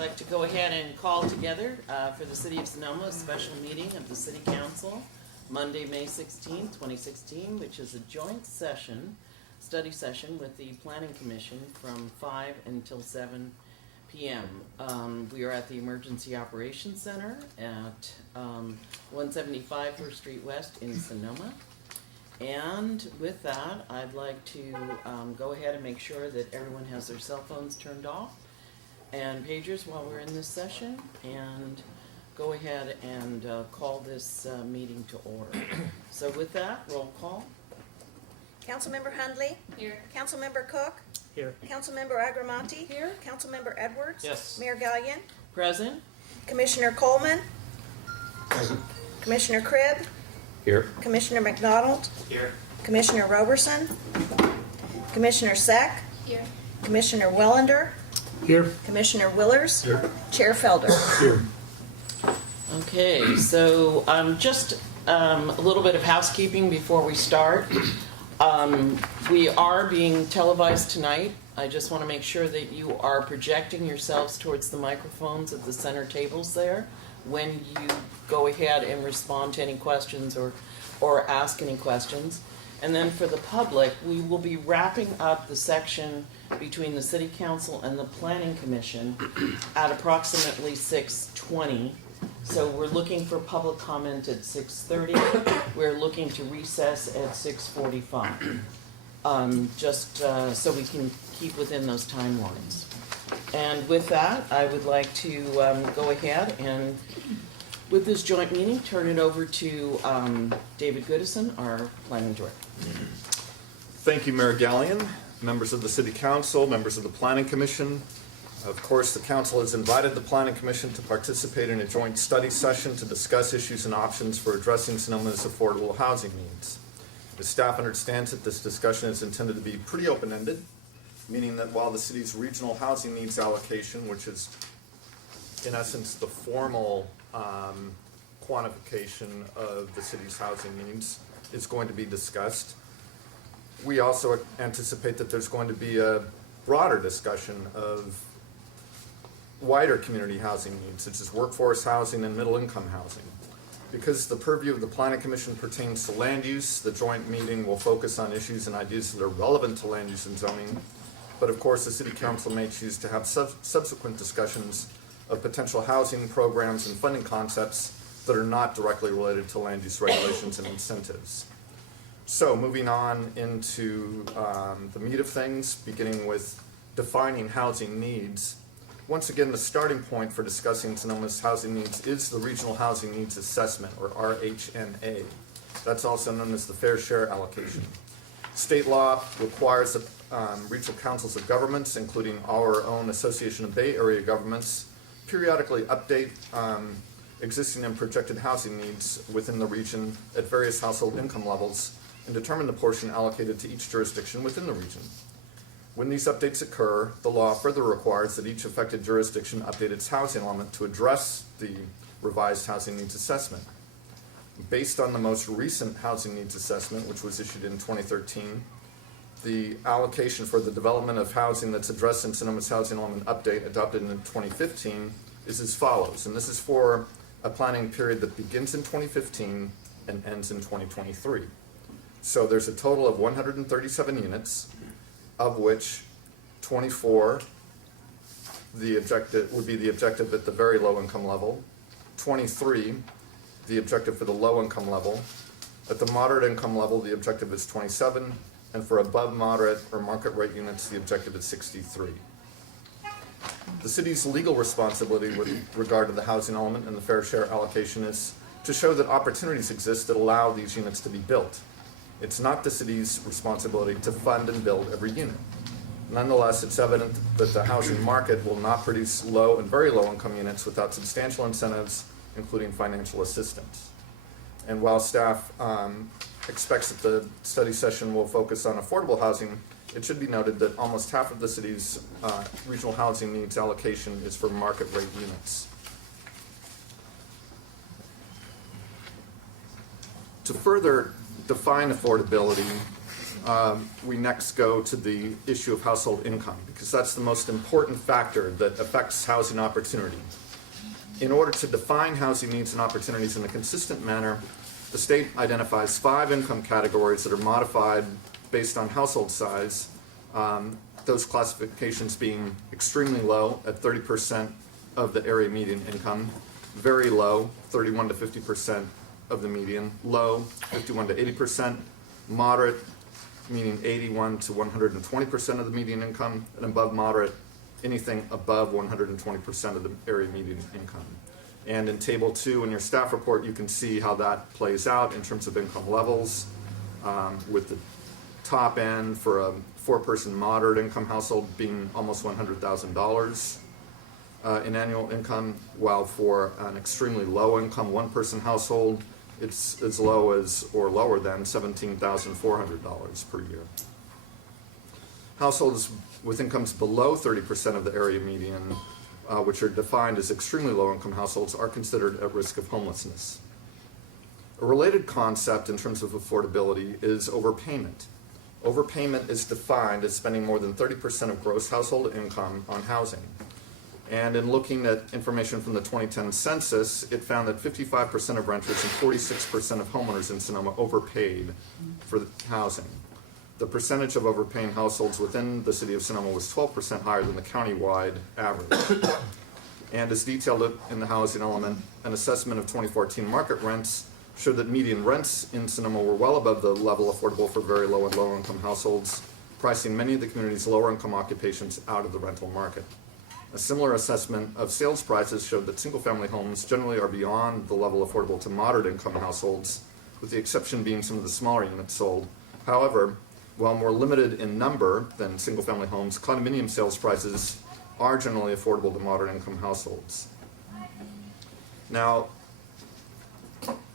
I'd like to go ahead and call together for the City of Sonoma a special meeting of the City Council, Monday, May 16th, 2016, which is a joint session, study session with the Planning Commission from 5 until 7 p.m. We are at the Emergency Operations Center at 175 First Street West in Sonoma. And with that, I'd like to go ahead and make sure that everyone has their cell phones turned off and pagers while we're in this session, and go ahead and call this meeting to order. So with that, roll call. Councilmember Hundley? Here. Councilmember Cook? Here. Councilmember Agramati? Here. Councilmember Edwards? Yes. Mayor Gallion? Present. Commissioner Coleman? Present. Commissioner Cribb? Here. Commissioner McDonald? Here. Commissioner Roberson? Commissioner Sack? Here. Commissioner Wellender? Here. Commissioner Willers? Here. Chair Felder? Here. Okay, so just a little bit of housekeeping before we start. We are being televised tonight. I just want to make sure that you are projecting yourselves towards the microphones at the center tables there when you go ahead and respond to any questions or ask any questions. And then for the public, we will be wrapping up the section between the City Council and the Planning Commission at approximately 6:20. So we're looking for public comment at 6:30. We're looking to recess at 6:45, just so we can keep within those timelines. And with that, I would like to go ahead and, with this joint meeting, turn it over to David Goodison, our planning director. Thank you, Mayor Gallion, members of the City Council, members of the Planning Commission. Of course, the Council has invited the Planning Commission to participate in a joint study session to discuss issues and options for addressing Sonoma's affordable housing needs. The staff understands that this discussion is intended to be pretty open-ended, meaning that while the city's regional housing needs allocation, which is in essence the formal quantification of the city's housing needs, is going to be discussed, we also anticipate that there's going to be a broader discussion of wider community housing needs, such as workforce housing and middle-income housing. Because the purview of the Planning Commission pertains to land use, the joint meeting will focus on issues and ideas that are relevant to land use and zoning. But of course, the City Council may choose to have subsequent discussions of potential housing programs and funding concepts that are not directly related to land use regulations and incentives. So moving on into the meat of things, beginning with defining housing needs. Once again, the starting point for discussing Sonoma's housing needs is the Regional Housing Needs Assessment, or RHNA. That's also known as the Fair Share Allocation. State law requires that regional councils of governments, including our own Association of Bay Area Governments, periodically update existing and projected housing needs within the region at various household income levels and determine the portion allocated to each jurisdiction within the region. When these updates occur, the law further requires that each affected jurisdiction update its housing element to address the revised housing needs assessment. Based on the most recent housing needs assessment, which was issued in 2013, the allocation for the development of housing that's addressed in Sonoma's housing element update adopted in 2015 is as follows, and this is for a planning period that begins in 2015 and ends in 2023. So there's a total of 137 units, of which 24 would be the objective at the very low income level, 23 the objective for the low income level. At the moderate income level, the objective is 27, and for above moderate or market rate units, the objective is 63. The city's legal responsibility with regard to the housing element and the fair share allocation is to show that opportunities exist that allow these units to be built. It's not the city's responsibility to fund and build every unit. Nonetheless, it's evident that the housing market will not produce low and very low income units without substantial incentives, including financial assistance. And while staff expects that the study session will focus on affordable housing, it should be noted that almost half of the city's regional housing needs allocation is for market rate units. To further define affordability, we next go to the issue of household income, because that's the most important factor that affects housing opportunity. In order to define housing needs and opportunities in a consistent manner, the state identifies 5 income categories that are modified based on household size. Those classifications being extremely low at 30% of the area median income, very low, 31 to 50% of the median, low, 51 to 80%, moderate, meaning 81 to 120% of the median income, and above moderate, anything above 120% of the area median income. And in Table 2 in your staff report, you can see how that plays out in terms of income levels, with the top end for a 4-person moderate income household being almost $100,000 in annual income, while for an extremely low income 1-person household, it's as low as or lower than $17,400 per year. Households with incomes below 30% of the area median, which are defined as extremely low income households, are considered at risk of homelessness. A related concept in terms of affordability is overpayment. Overpayment is defined as spending more than 30% of gross household income on housing. And in looking at information from the 2010 census, it found that 55% of renters and 46% of homeowners in Sonoma overpaid for the housing. The percentage of overpaying households within the city of Sonoma was 12% higher than the countywide average. And as detailed in the housing element, an assessment of 2014 market rents showed that median rents in Sonoma were well above the level affordable for very low and low income households, pricing many of the community's lower income occupations out of the rental market. A similar assessment of sales prices showed that single-family homes generally are beyond the level affordable to moderate income households, with the exception being some of the smaller units sold. However, while more limited in number than single-family homes, condominium sales prices are generally affordable to moderate income households. Now,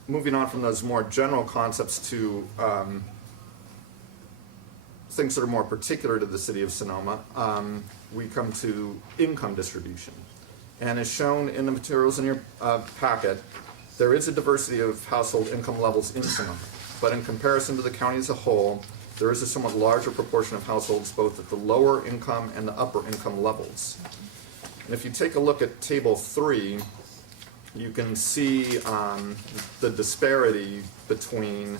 moving on from those more general concepts to things that are more particular to the city of Sonoma, we come to income distribution. And as shown in the materials in your packet, there is a diversity of household income levels in Sonoma, but in comparison to the county as a whole, there is a somewhat larger proportion of households both at the lower income and the upper income levels. And if you take a look at Table 3, you can see the disparity between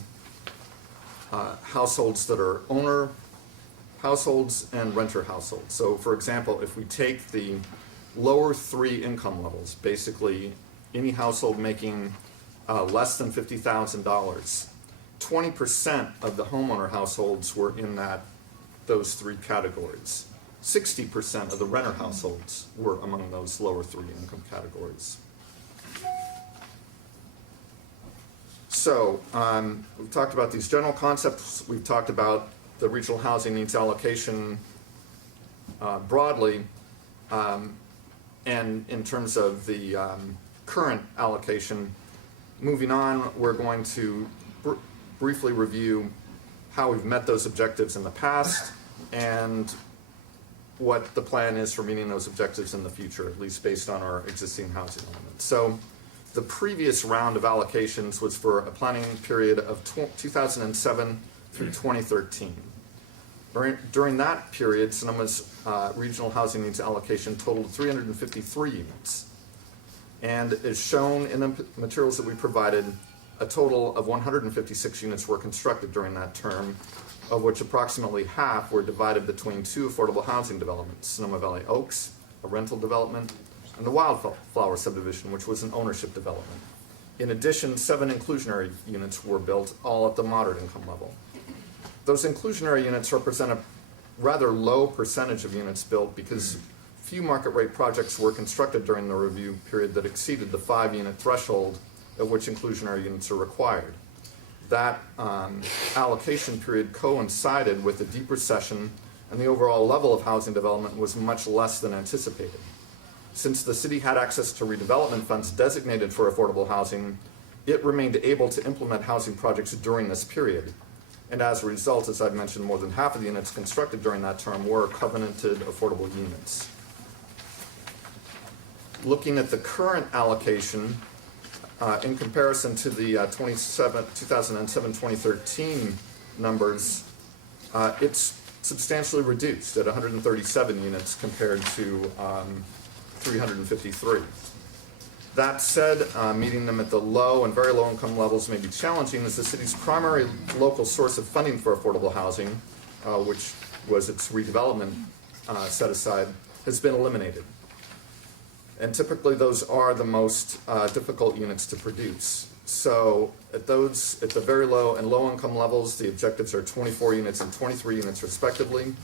households that are owner households and renter households. So for example, if we take the lower 3 income levels, basically any household making less than $50,000, 20% of the homeowner households were in those 3 categories. 60% of the renter households were among those lower 3 income categories. So we've talked about these general concepts. We've talked about the regional housing needs allocation broadly, and in terms of the current allocation. Moving on, we're going to briefly review how we've met those objectives in the past and what the plan is for meeting those objectives in the future, at least based on our existing housing elements. So the previous round of allocations was for a planning period of 2007 through 2013. During that period, Sonoma's regional housing needs allocation totaled 353 units. And as shown in the materials that we provided, a total of 156 units were constructed during that term, of which approximately half were divided between 2 affordable housing developments, Sonoma Valley Oaks, a rental development, and the Wildflower subdivision, which was an ownership development. In addition, 7 inclusionary units were built, all at the moderate income level. Those inclusionary units represent a rather low percentage of units built because few market rate projects were constructed during the review period that exceeded the 5-unit threshold at which inclusionary units are required. That allocation period coincided with a deep recession, and the overall level of housing development was much less than anticipated. Since the city had access to redevelopment funds designated for affordable housing, it remained able to implement housing projects during this period. And as a result, as I've mentioned, more than half of the units constructed during that term were covenanted affordable units. Looking at the current allocation, in comparison to the 2007-2013 numbers, it's substantially reduced at 137 units compared to 353. That said, meeting them at the low and very low income levels may be challenging, as the city's primary local source of funding for affordable housing, which was its redevelopment set aside, has been eliminated. And typically those are the most difficult units to produce. So at the very low and low income levels, the objectives are 24 units and 23 units respectively.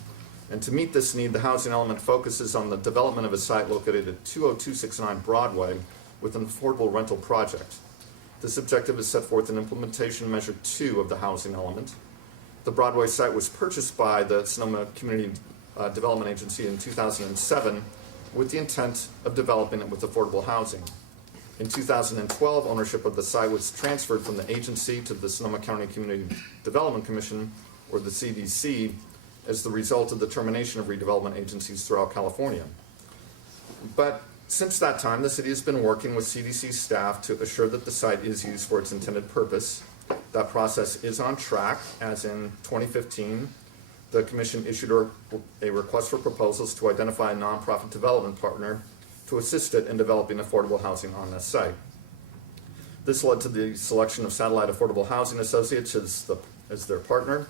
And to meet this need, the housing element focuses on the development of a site located at 20269 Broadway with an affordable rental project. This objective is set forth in Implementation Measure 2 of the housing element. The Broadway site was purchased by the Sonoma Community Development Agency in 2007 with the intent of developing it with affordable housing. In 2012, ownership of the site was transferred from the agency to the Sonoma County Community Development Commission, or the CDC, as the result of the termination of redevelopment agencies throughout California. But since that time, the city has been working with CDC staff to assure that the site is used for its intended purpose. That process is on track, as in 2015, the commission issued a request for proposals to identify a nonprofit development partner to assist it in developing affordable housing on this site. This led to the selection of Satellite Affordable Housing Associates as their partner.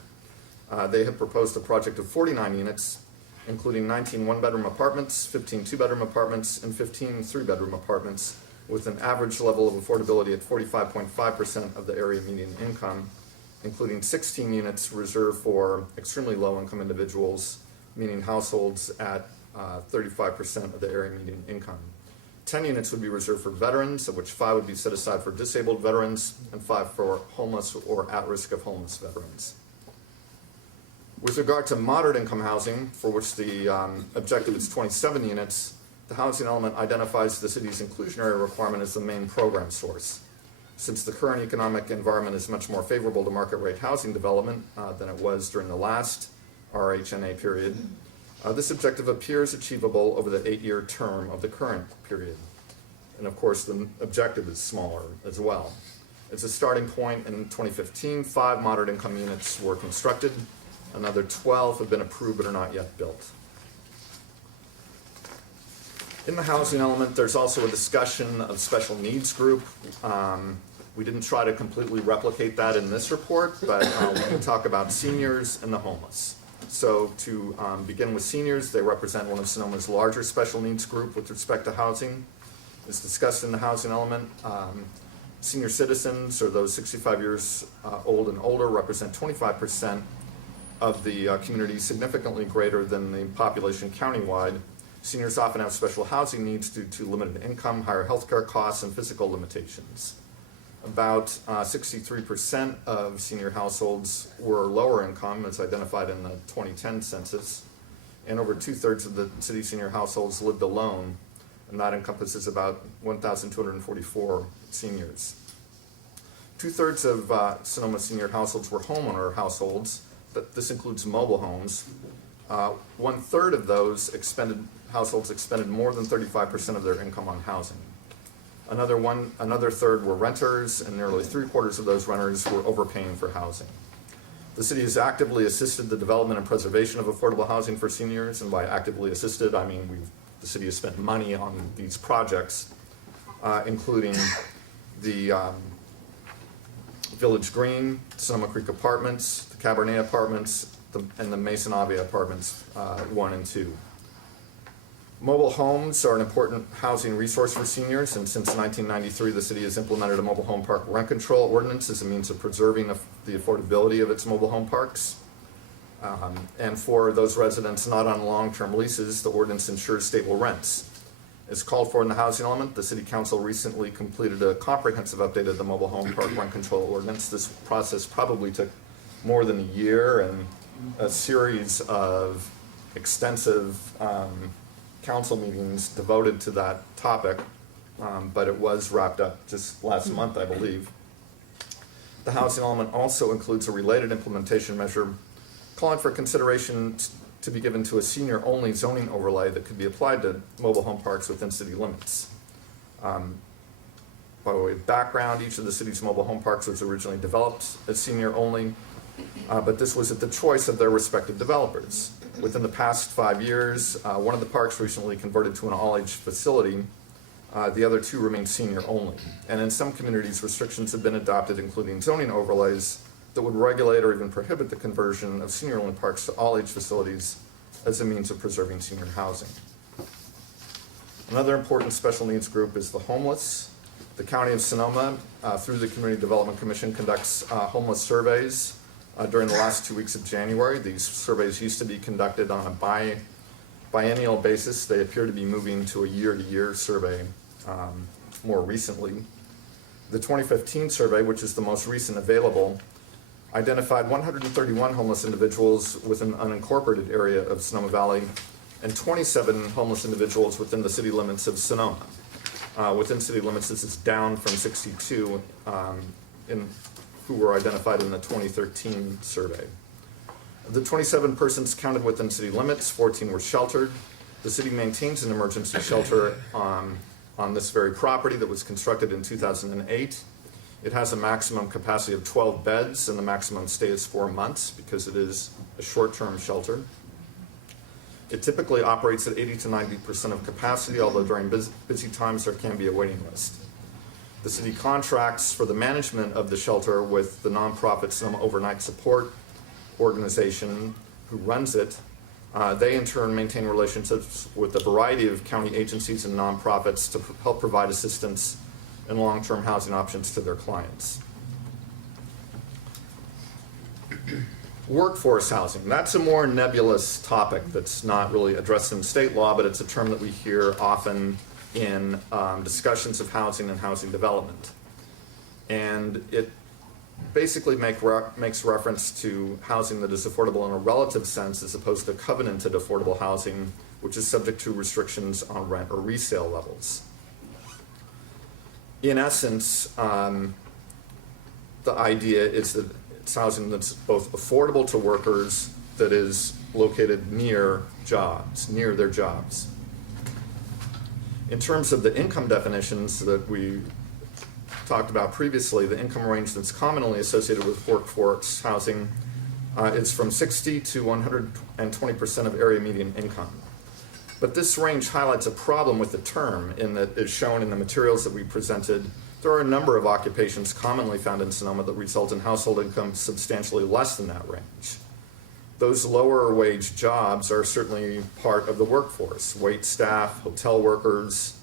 They have proposed a project of 49 units, including 19 one-bedroom apartments, 15 two-bedroom apartments, and 15 three-bedroom apartments, with an average level of affordability at 45.5% of the area median income, including 16 units reserved for extremely low-income individuals, meaning households at 35% of the area median income. 10 units would be reserved for veterans, of which 5 would be set aside for disabled veterans, and 5 for homeless or at risk of homeless veterans. With regard to moderate income housing, for which the objective is 27 units, the housing element identifies the city's inclusionary requirement as the main program source. Since the current economic environment is much more favorable to market rate housing development than it was during the last RHNA period, this objective appears achievable over the 8-year term of the current period. And of course, the objective is smaller as well. As a starting point, in 2015, 5 moderate income units were constructed. Another 12 have been approved but are not yet built. In the housing element, there's also a discussion of special needs group. We didn't try to completely replicate that in this report, but we can talk about seniors and the homeless. So to begin with seniors, they represent one of Sonoma's larger special needs group with respect to housing. As discussed in the housing element, senior citizens, or those 65 years old and older, represent 25% of the community, significantly greater than the population countywide. Seniors often have special housing needs due to limited income, higher healthcare costs, and physical limitations. About 63% of senior households were lower income, as identified in the 2010 census, and over 2/3 of the city senior households lived alone, and that encompasses about 1,244 seniors. 2/3 of Sonoma senior households were homeowner households, but this includes mobile homes. 1/3 of those households expended more than 35% of their income on housing. Another third were renters, and nearly 3/4 of those renters were overpaying for housing. The city has actively assisted the development and preservation of affordable housing for seniors, and by actively assisted, I mean the city has spent money on these projects, including the Village Green, Sonoma Creek Apartments, the Cabernet Apartments, and the Mason Ave Apartments 1 and 2. Mobile homes are an important housing resource for seniors, and since 1993, the city has implemented a mobile home park rent control ordinance as a means of preserving the affordability of its mobile home parks. And for those residents not on long-term leases, the ordinance ensures stable rents. As called for in the housing element, the City Council recently completed a comprehensive update of the mobile home park rent control ordinance. This process probably took more than a year and a series of extensive council meetings devoted to that topic, but it was wrapped up just last month, I believe. The housing element also includes a related implementation measure calling for consideration to be given to a senior-only zoning overlay that could be applied to mobile home parks within city limits. By way of background, each of the city's mobile home parks was originally developed as senior-only. but this was at the choice of their respective developers. Within the past 5 years, one of the parks recently converted to an all-age facility. The other two remain senior only. And in some communities, restrictions have been adopted, including zoning overlays, that would regulate or even prohibit the conversion of senior-only parks to all-age facilities as a means of preserving senior housing. Another important special needs group is the homeless. The County of Sonoma, through the Community Development Commission, conducts homeless surveys during the last 2 weeks of January. These surveys used to be conducted on a biennial basis. They appear to be moving to a year-to-year survey more recently. The 2015 survey, which is the most recent available, identified 131 homeless individuals within an unincorporated area of Sonoma Valley and 27 homeless individuals within the city limits of Sonoma. Within city limits, this is down from 62 who were identified in the 2013 survey. Of the 27 persons counted within city limits, 14 were sheltered. The city maintains an emergency shelter on this very property that was constructed in 2008. It has a maximum capacity of 12 beds, and the maximum stay is 4 months because it is a short-term shelter. It typically operates at 80 to 90% of capacity, although during busy times there can be a waiting list. The city contracts for the management of the shelter with the nonprofit Sonoma Overnight Support Organization, who runs it. They in turn maintain relationships with a variety of county agencies and nonprofits to help provide assistance and long-term housing options to their clients. Workforce housing, that's a more nebulous topic that's not really addressed in state law, but it's a term that we hear often in discussions of housing and housing development. And it basically makes reference to housing that is affordable in a relative sense as opposed to covenanted affordable housing, which is subject to restrictions on rent or resale levels. In essence, the idea is that it's housing that's both affordable to workers, that is located near jobs, near their jobs. In terms of the income definitions that we talked about previously, the income range that's commonly associated with workforce housing is from 60 to 120% of area median income. But this range highlights a problem with the term in that, as shown in the materials that we presented, there are a number of occupations commonly found in Sonoma that result in household income substantially less than that range. Those lower wage jobs are certainly part of the workforce: wait staff, hotel workers,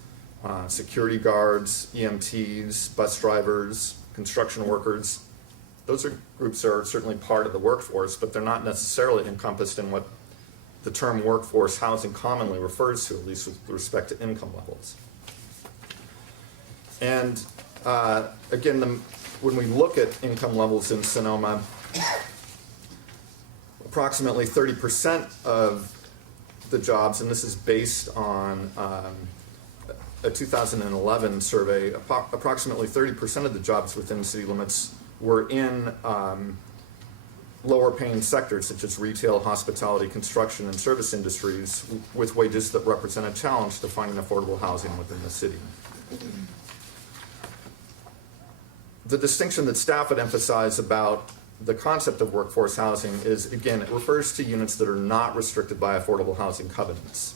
security guards, EMTs, bus drivers, construction workers. Those groups are certainly part of the workforce, but they're not necessarily encompassed in what the term workforce housing commonly refers to, at least with respect to income levels. And again, when we look at income levels in Sonoma, approximately 30% of the jobs, and this is based on a 2011 survey, approximately 30% of the jobs within city limits were in lower paying sectors such as retail, hospitality, construction, and service industries with wages that represent a challenge to finding affordable housing within the city. The distinction that staff would emphasize about the concept of workforce housing is, again, it refers to units that are not restricted by affordable housing covenants.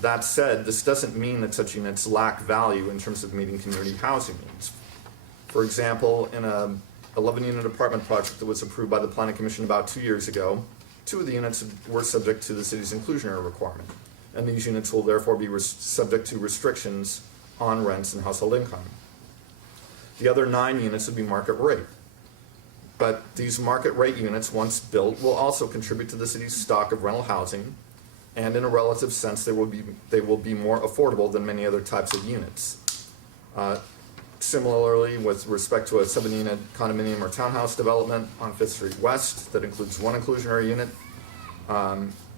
That said, this doesn't mean that such units lack value in terms of meeting community housing needs. For example, in a 11-unit apartment project that was approved by the Planning Commission about 2 years ago, 2 of the units were subject to the city's inclusionary requirement, and these units will therefore be subject to restrictions on rents and household income. The other 9 units would be market rate. But these market rate units, once built, will also contribute to the city's stock of rental housing, and in a relative sense, they will be more affordable than many other types of units. Similarly, with respect to a 7-unit condominium or townhouse development on 5th Street West that includes 1 inclusionary unit,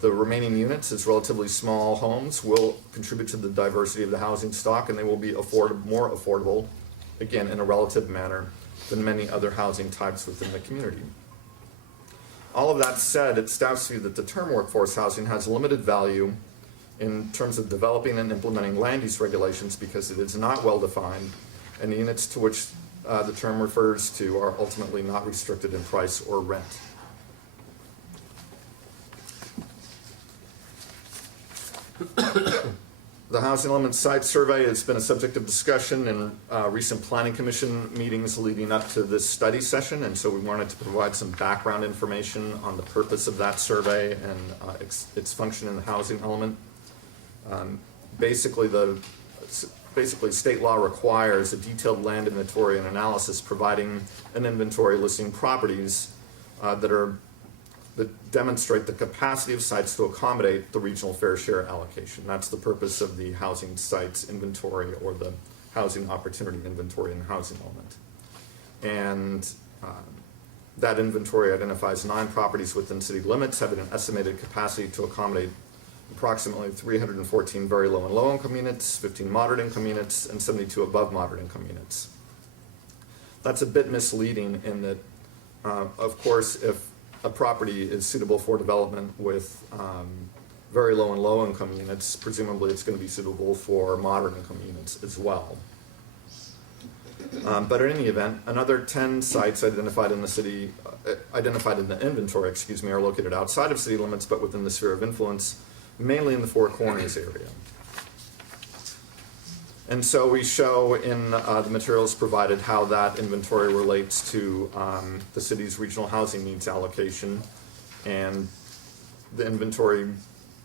the remaining units, as relatively small homes, will contribute to the diversity of the housing stock, and they will be more affordable, again, in a relative manner, than many other housing types within the community. All of that said, it's staff's view that the term workforce housing has limited value in terms of developing and implementing land use regulations because it is not well defined, and the units to which the term refers to are ultimately not restricted in price or rent. The housing element site survey has been a subject of discussion in recent planning commission meetings leading up to this study session, and so we wanted to provide some background information on the purpose of that survey and its function in the housing element. Basically, state law requires a detailed land inventory and analysis providing an inventory listing properties that demonstrate the capacity of sites to accommodate the regional fair share allocation. That's the purpose of the housing sites inventory or the housing opportunity inventory in the housing element. And that inventory identifies 9 properties within city limits having an estimated capacity to accommodate approximately 314 very low and low income units, 15 moderate income units, and 72 above moderate income units. That's a bit misleading in that, of course, if a property is suitable for development with very low and low income units, presumably it's going to be suitable for moderate income units as well. But in any event, another 10 sites identified in the inventory, are located outside of city limits but within the sphere of influence, mainly in the Four Corners area. And so we show in the materials provided how that inventory relates to the city's regional housing needs allocation. And the inventory,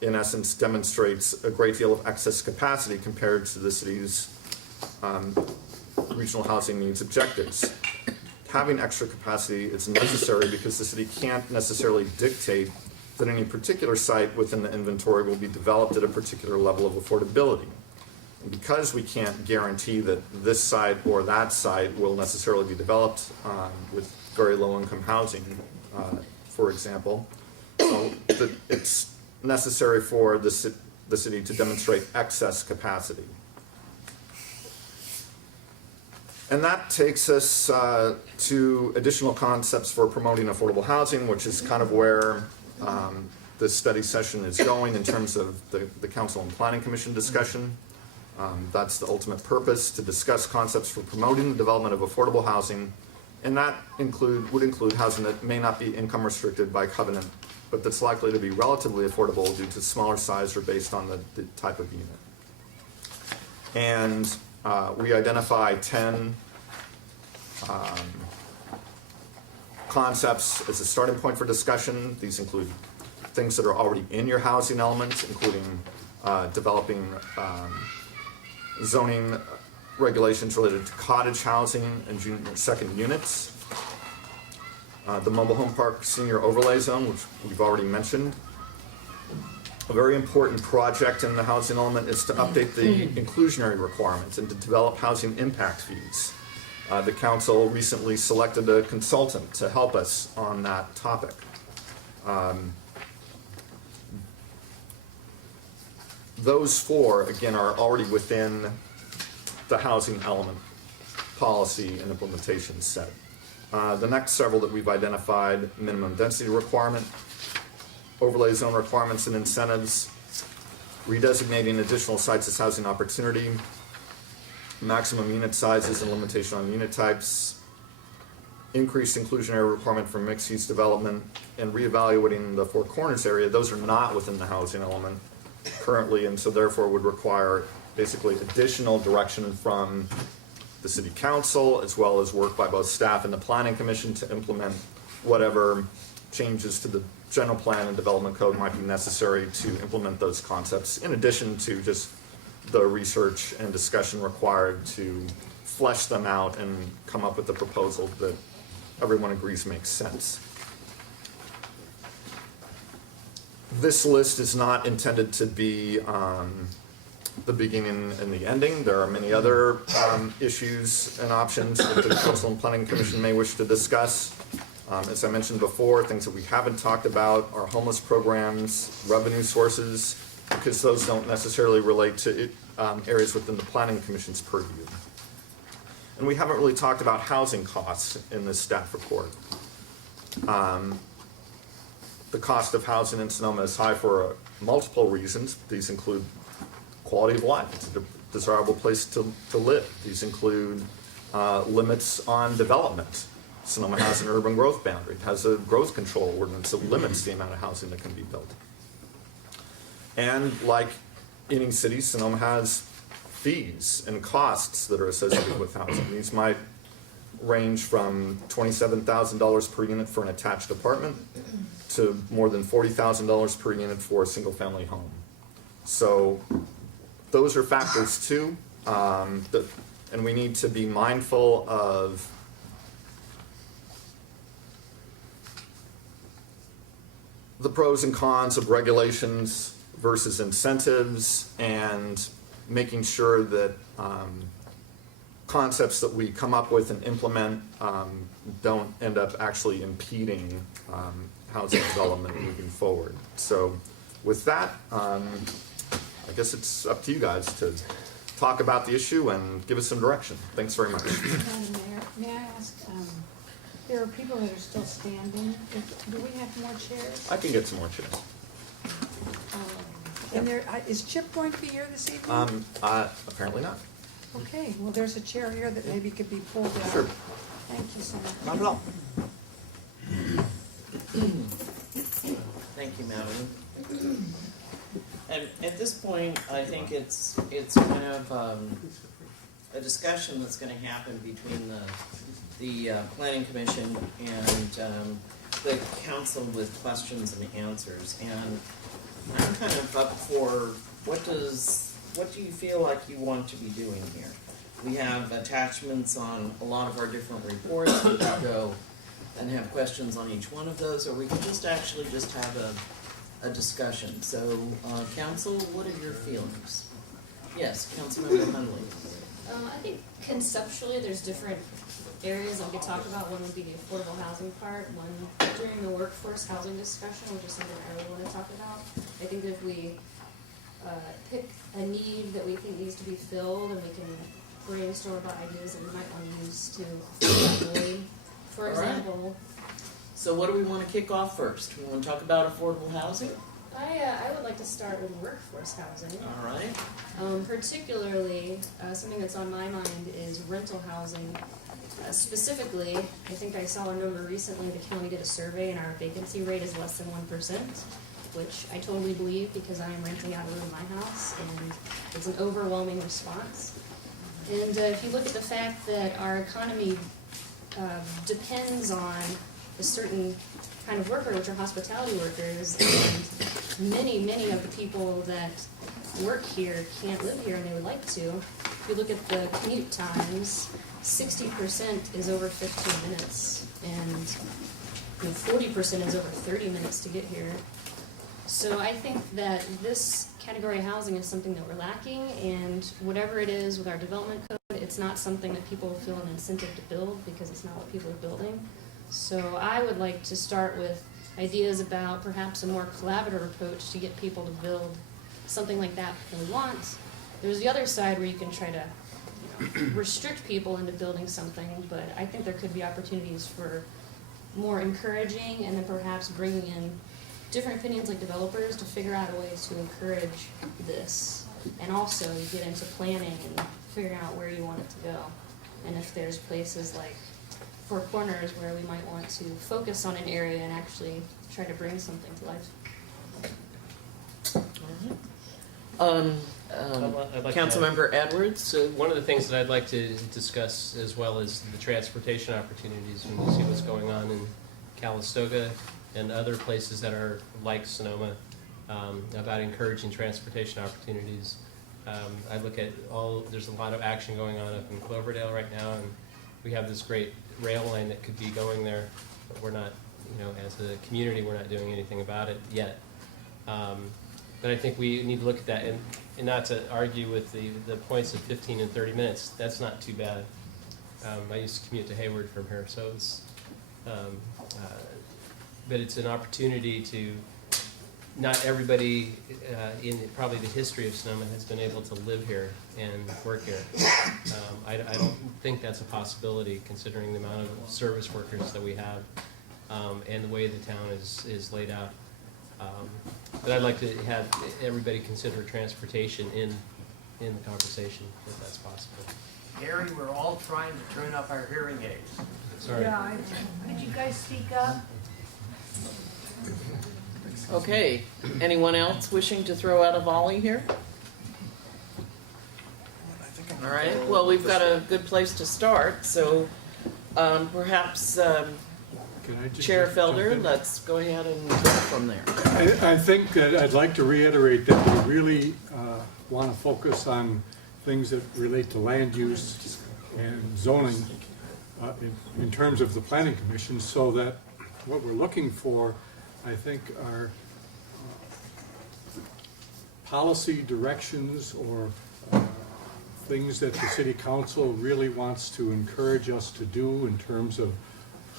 in essence, demonstrates a great deal of excess capacity compared to the city's regional housing needs objectives. Having extra capacity is necessary because the city can't necessarily dictate that any particular site within the inventory will be developed at a particular level of affordability. And because we can't guarantee that this site or that site will necessarily be developed with very low income housing, for example, so it's necessary for the city to demonstrate excess capacity. And that takes us to additional concepts for promoting affordable housing, which is kind of where this study session is going in terms of the Council and Planning Commission discussion. That's the ultimate purpose, to discuss concepts for promoting the development of affordable housing, and that would include housing that may not be income restricted by covenant, but that's likely to be relatively affordable due to smaller size or based on the type of unit. And we identify 10 concepts as a starting point for discussion. These include things that are already in your housing element, including developing zoning regulations related to cottage housing and second units. The mobile home park senior overlay zone, which we've already mentioned. A very important project in the housing element is to update the inclusionary requirements and to develop housing impact fees. The council recently selected a consultant to help us on that topic. Those 4, again, are already within the housing element policy and implementation set. The next several that we've identified: minimum density requirement, overlay zone requirements and incentives, redesignating additional sites as housing opportunity, maximum unit sizes and limitation on unit types, increased inclusionary requirement for mixed-use development, and reevaluating the Four Corners area. Those are not within the housing element currently, and so therefore would require basically additional direction from the city council, as well as work by both staff and the planning commission to implement whatever changes to the general plan and development code might be necessary to implement those concepts, in addition to just the research and discussion required to flesh them out and come up with a proposal that everyone agrees makes sense. This list is not intended to be the beginning and the ending. There are many other issues and options that the Council and Planning Commission may wish to discuss. As I mentioned before, things that we haven't talked about are homeless programs, revenue sources, because those don't necessarily relate to areas within the Planning Commission's purview. And we haven't really talked about housing costs in this staff report. The cost of housing in Sonoma is high for multiple reasons. These include quality of life. It's a desirable place to live. These include limits on development. Sonoma has an urban growth boundary. It has a growth control ordinance that limits the amount of housing that can be built. And like any city, Sonoma has fees and costs that are associated with housing. These might range from $27,000 per unit for an attached apartment to more than $40,000 per unit for a single-family home. So those are factors too, and we need to be mindful of the pros and cons of regulations versus incentives, and making sure that concepts that we come up with and implement don't end up actually impeding housing development moving forward. So with that, I guess it's up to you guys to talk about the issue and give us some direction. Thanks very much. Madam Mayor, may I ask, there are people that are still standing. Do we have more chairs? I can get some more chairs. And there, is Chip going to be here this evening? Apparently not. Okay, well, there's a chair here that maybe could be pulled out. Sure. Thank you so much. Not at all. Thank you, Madeline. And at this point, I think it's kind of a discussion that's going to happen between the planning commission and the council with questions and answers. And I'm kind of up for what do you feel like you want to be doing here? We have attachments on a lot of our different reports. We can go and have questions on each one of those, or we can just actually just have a discussion. So, council, what are your feelings? Yes, Councilmember Hundley. I think conceptually there's different areas that we could talk about. One would be the affordable housing part, one during the workforce housing discussion, which is something I really want to talk about. I think if we pick a need that we think needs to be filled, and we can brainstorm about ideas that we might want to use to fill that void. For All right. example, So what do we want to kick off first? We want to talk about affordable housing? I would like to start with workforce housing. All right. Particularly, something that's on my mind is rental housing. Specifically, I think I saw a number recently, the county did a survey and our vacancy rate is less than 1%, which I totally believe because I am renting out a room in my house, and it's an overwhelming response. And if you look at the fact that our economy depends on a certain kind of worker, which are hospitality workers, and many of the people that work here can't live here and they would like to. If you look at the commute times, 60% is over 15 minutes, and 40% is over 30 minutes to get here. So I think that this category of housing is something that we're lacking, and whatever it is with our development code, it's not something that people feel an incentive to build because it's not what people are building. So I would like to start with ideas about perhaps a more collaborative approach to get people to build something like that if they want. There's the other side where you can try to restrict people into building something, but I think there could be opportunities for more encouraging and then perhaps bringing in different opinions like developers to figure out ways to encourage this, and also get into planning and figuring out where you want it to go. And if there's places like Four Corners where we might want to focus on an area and actually try to bring something to life. I'd like to Councilmember Edwards. So one of the things that I'd like to discuss as well is the transportation opportunities when you see what's going on in Calistoga and other places that are like Sonoma, about encouraging transportation opportunities. I look at there's a lot of action going on up in Cloverdale right now, and we have this great rail line that could be going there, but we're not, as a community, we're not doing anything about it yet. But I think we need to look at that, and not to argue with the points of 15 and 30 minutes. That's not too bad. I used to commute to Hayward from here, so it's, but it's an opportunity to, not everybody in probably the history of Sonoma has been able to live here and work here. I don't think that's a possibility considering the amount of service workers that we have, and the way the town is laid out. But I'd like to have everybody consider transportation in the conversation, if that's possible. Gary, we're all trying to turn up our hearing aids. Sorry. Yeah, could you guys speak up? Okay, anyone else wishing to throw out a volley here? All right, well, we've got a good place to start, so perhaps Can I just Chair jump Felder, in? let's go ahead and go from there. I think that I'd like to reiterate that we really want to focus on things that relate to land use and zoning in terms of the planning commission, so that what we're looking for, I think, are policy directions or things that the city council really wants to encourage us to do in terms of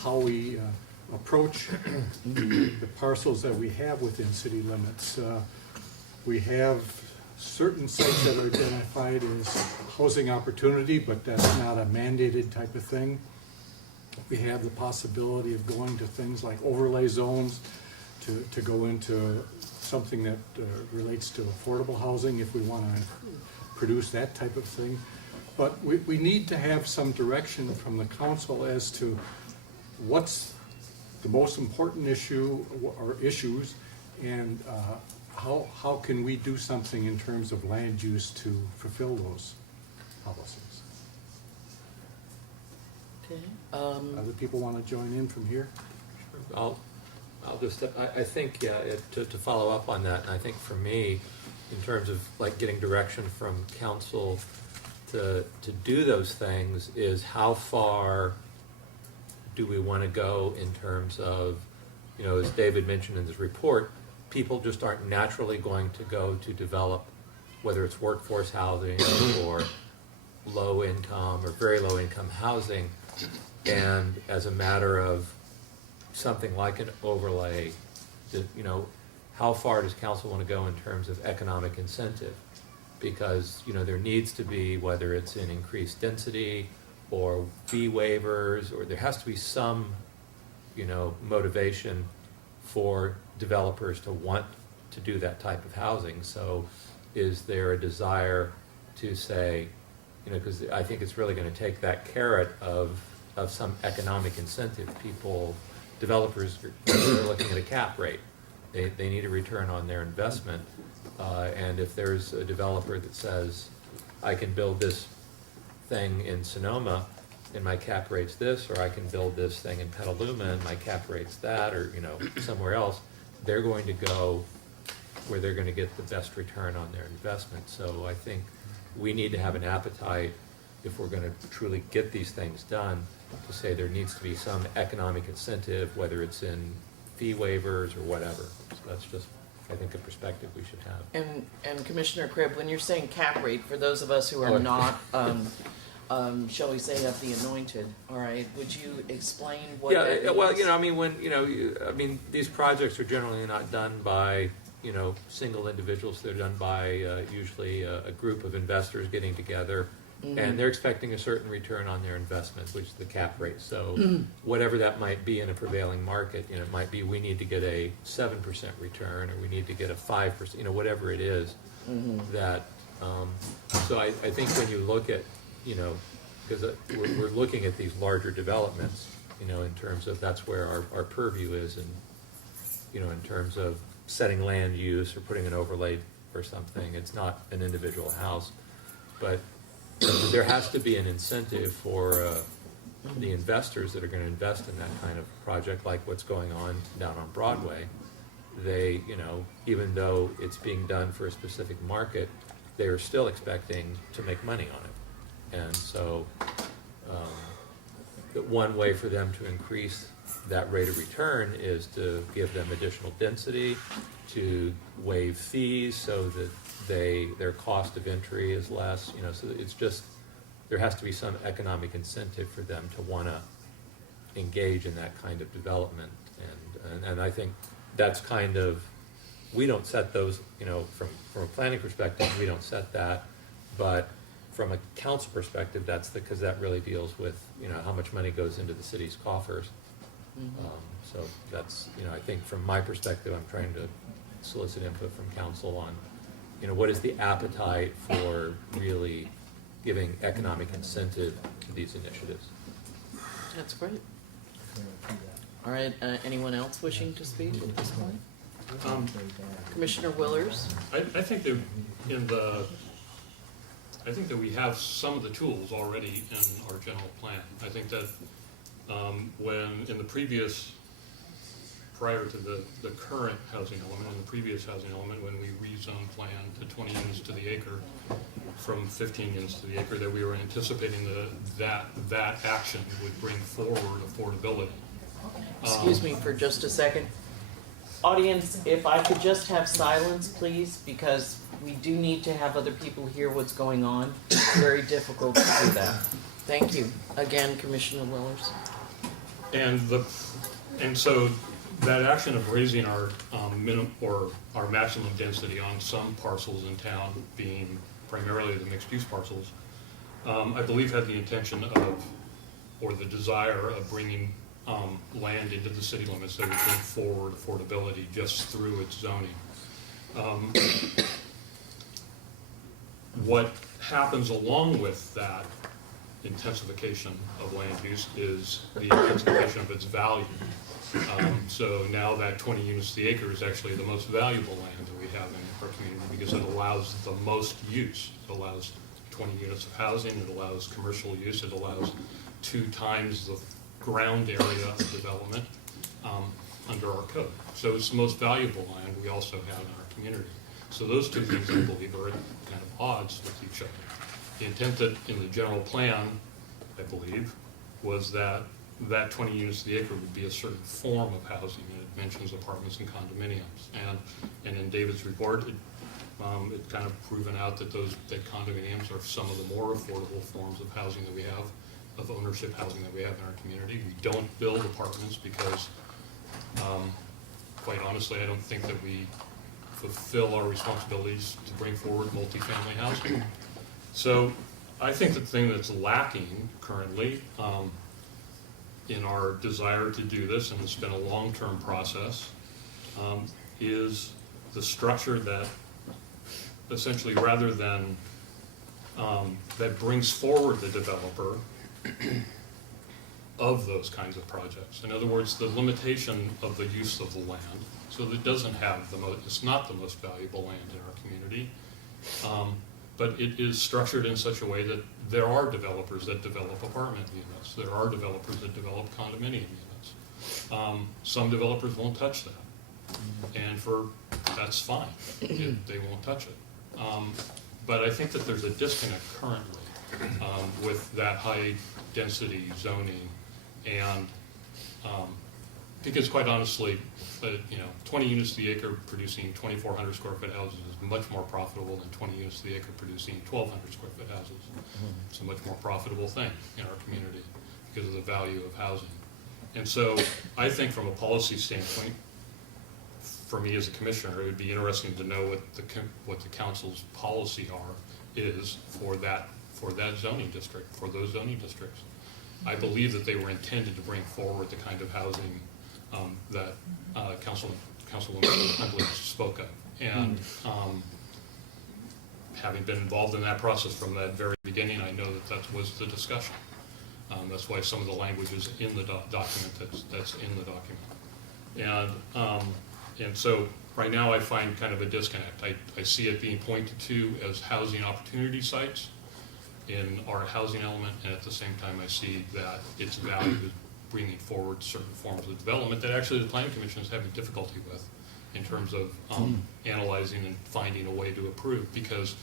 how we approach the parcels that we have within city limits. We have certain sites that are identified as housing opportunity, but that's not a mandated type of thing. We have the possibility of going to things like overlay zones to go into something that relates to affordable housing if we want to produce that type of thing. But we need to have some direction from the council as to what's the most important issue or issues, and how can we do something in terms of land use to fulfill those policies. Okay. Other people want to join in from here? I'll just, I think, yeah, to follow up on that, and I think for me, in terms of like getting direction from council to do those things, is how far do we want to go in terms of, you know, as David mentioned in his report, people just aren't naturally going to go to develop, whether it's workforce housing or low income or very low income housing, and as a matter of something like an overlay, you know, how far does council want to go in terms of economic incentive? Because, you know, there needs to be, whether it's in increased density or fee waivers, or there has to be some, you know, motivation for developers to want to do that type of housing. So is there a desire to say, you know, because I think it's really going to take that carrot of some economic incentive. Developers are looking at a cap rate. They need a return on their investment. And if there's a developer that says, I can build this thing in Sonoma and my cap rate's this, or I can build this thing in Petaluma and my cap rate's that, or, you know, somewhere else, they're going to go where they're going to get the best return on their investment. So I think we need to have an appetite, if we're going to truly get these things done, to say there needs to be some economic incentive, whether it's in fee waivers or whatever. So that's just, I think, a perspective we should have. And Commissioner Cribb, when you're saying cap rate, for those of us who are not, shall we say, of the anointed, all right, would you explain what that means? Well, you know, I mean, when, you know, these projects are generally not done by, you know, single individuals. They're done by usually a group of investors getting together, and they're expecting a certain return on their investment, which is the cap rate. So whatever that might be in a prevailing market, you know, it might be we need to get a 7% return, or we need to get a 5%, you know, whatever it is. That so I think when you look at, you know, because we're looking at these larger developments, you know, in terms of that's where our purview is, and, you know, in terms of setting land use or putting an overlay or something. It's not an individual house, but there has to be an incentive for the investors that are going to invest in that kind of project, like what's going on down on Broadway. They, you know, even though it's being done for a specific market, they are still expecting to make money on it. And so the one way for them to increase that rate of return is to give them additional density, to waive fees so that their cost of entry is less, you know, so it's just, there has to be some economic incentive for them to want to engage in that kind of development. And I think that's kind of, we don't set those, you know, from a planning perspective, we don't set that, but from a council perspective, that's because that really deals with, you know, how much money goes into the city's coffers. So that's, you know, I think from my perspective, I'm trying to solicit input from council on, you know, what is the appetite for really giving economic incentive to these initiatives? That's great. All right, anyone else wishing to speak at this point? Commissioner Willers? I think that in the I think that we have some of the tools already in our general plan. I think that when in the previous, prior to the current housing element, in the previous housing element, when we rezoned plan to 20 units to the acre from 15 units to the acre, that we were anticipating that action would bring forward affordability. Excuse me for just a second. Audience, if I could just have silence, please, because we do need to have other people hear what's going on. It's very difficult to do that. Thank you. Again, Commissioner Willers. And so that action of raising our minimum or our maximum density on some parcels in town, being primarily the mixed-use parcels, I believe had the intention of, or the desire of bringing land into the city limits that would bring forward affordability just through its zoning. What happens along with that intensification of land use is the intensification of its value. So now that 20 units to the acre is actually the most valuable land that we have in our community because it allows the most use. It allows 20 units of housing, it allows commercial use, it allows 2 times the ground area of development under our code. So it's the most valuable land we also have in our community. So those two things, I believe, are at kind of odds with each other. The intent that in the general plan, I believe, was that 20 units to the acre would be a certain form of housing, and it mentions apartments and condominiums. And in David's report, it kind of proven out that that condominiums are some of the more affordable forms of housing that we have, of ownership housing that we have in our community. We don't build apartments because, quite honestly, I don't think that we fulfill our responsibilities to bring forward multifamily housing. So I think the thing that's lacking currently in our desire to do this, and it's been a long-term process, is the structure that essentially, rather than that brings forward the developer of those kinds of projects. In other words, the limitation of the use of the land, so that it doesn't have it's not the most valuable land in our community, but it is structured in such a way that there are developers that develop apartment units. There are developers that develop condominium units. Some developers won't touch that, and that's fine. They won't touch it. But I think that there's a disconnect currently with that high density zoning, and because quite honestly, 20 units to the acre producing 2,400 square foot houses is much more profitable than 20 units to the acre producing 1,200 square foot houses. It's a much more profitable thing in our community because of the value of housing. And so I think from a policy standpoint, for me as a commissioner, it would be interesting to know what the council's policy is for that zoning district, for those zoning districts. I believe that they were intended to bring forward the kind of housing that Councilwoman Huntley spoke of. And having been involved in that process from that very beginning, I know that was the discussion. That's why some of the language is in the document that's in the document. And so right now I find kind of a disconnect. I see it being pointed to as housing opportunity sites in our housing element, and at the same time I see that its value is bringing forward certain forms of development that actually the Planning Commission is having difficulty with in terms of analyzing and finding a way to approve, because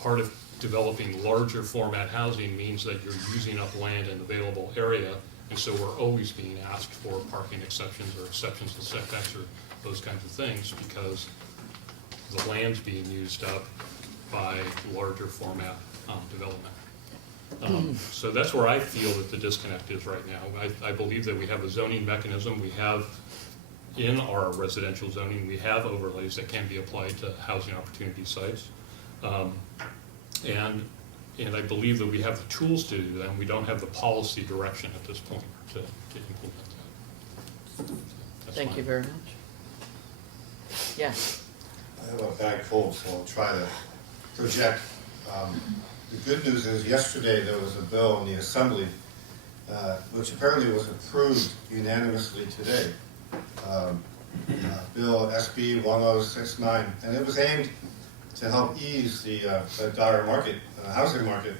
part of developing larger format housing means that you're using up land in available area, and so we're always being asked for parking exceptions or exceptions to setbacks or those kinds of things because the land's being used up by larger format development. So that's where I feel that the disconnect is right now. I believe that we have a zoning mechanism. We have, in our residential zoning, we have overlays that can be applied to housing opportunity sites. And I believe that we have the tools to do that, and we don't have the policy direction at this point to implement that. Thank you very much. Yes. I have a bag full, so I'll try to project. The good news is yesterday there was a bill in the Assembly which apparently was approved unanimously today. Bill SB 1069, and it was aimed to help ease the dire market, housing market,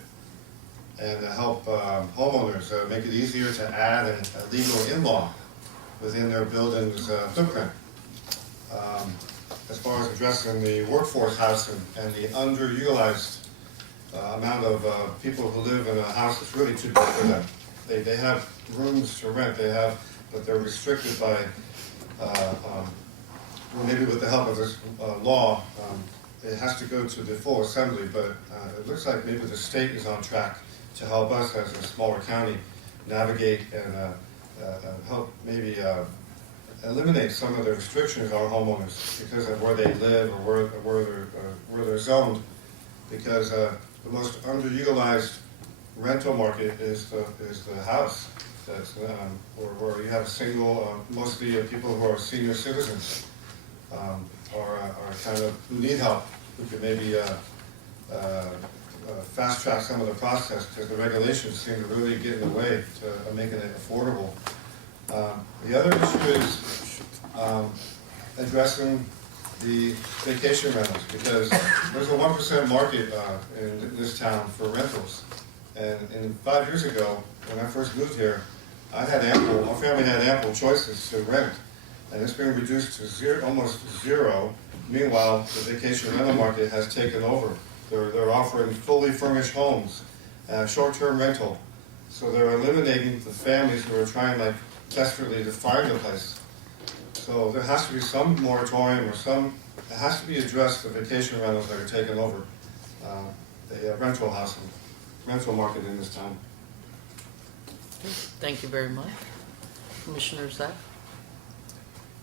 and help homeowners make it easier to add a legal in-law within their building's footprint. As far as addressing the workforce housing and the underutilized amount of people who live in a house that's really too big for them. They have rooms to rent, but they're restricted by, well, maybe with the help of this law, it has to go to the full assembly, but it looks like maybe the state is on track to help us as a smaller county navigate and help maybe eliminate some of the restrictions on homeowners because of where they live or where they're zoned. Because the most underutilized rental market is the house. That's where you have single, mostly people who are senior citizens, or kind of who need help, who can maybe fast track some of the process because the regulations seem to really get in the way to making it affordable. The other issue is addressing the vacation rentals, because there's a 1% market in this town for rentals. And 5 years ago, when I first moved here, our family had ample choices to rent, and it's been reduced to zero, almost zero. Meanwhile, the vacation rental market has taken over. They're offering fully furnished homes, short-term rental. So they're eliminating the families who are trying desperately to find a place. So there has to be some moratorium or it has to be addressed, the vacation rentals that are taking over the rental market in this town. Thank you very much. Commissioner Zach,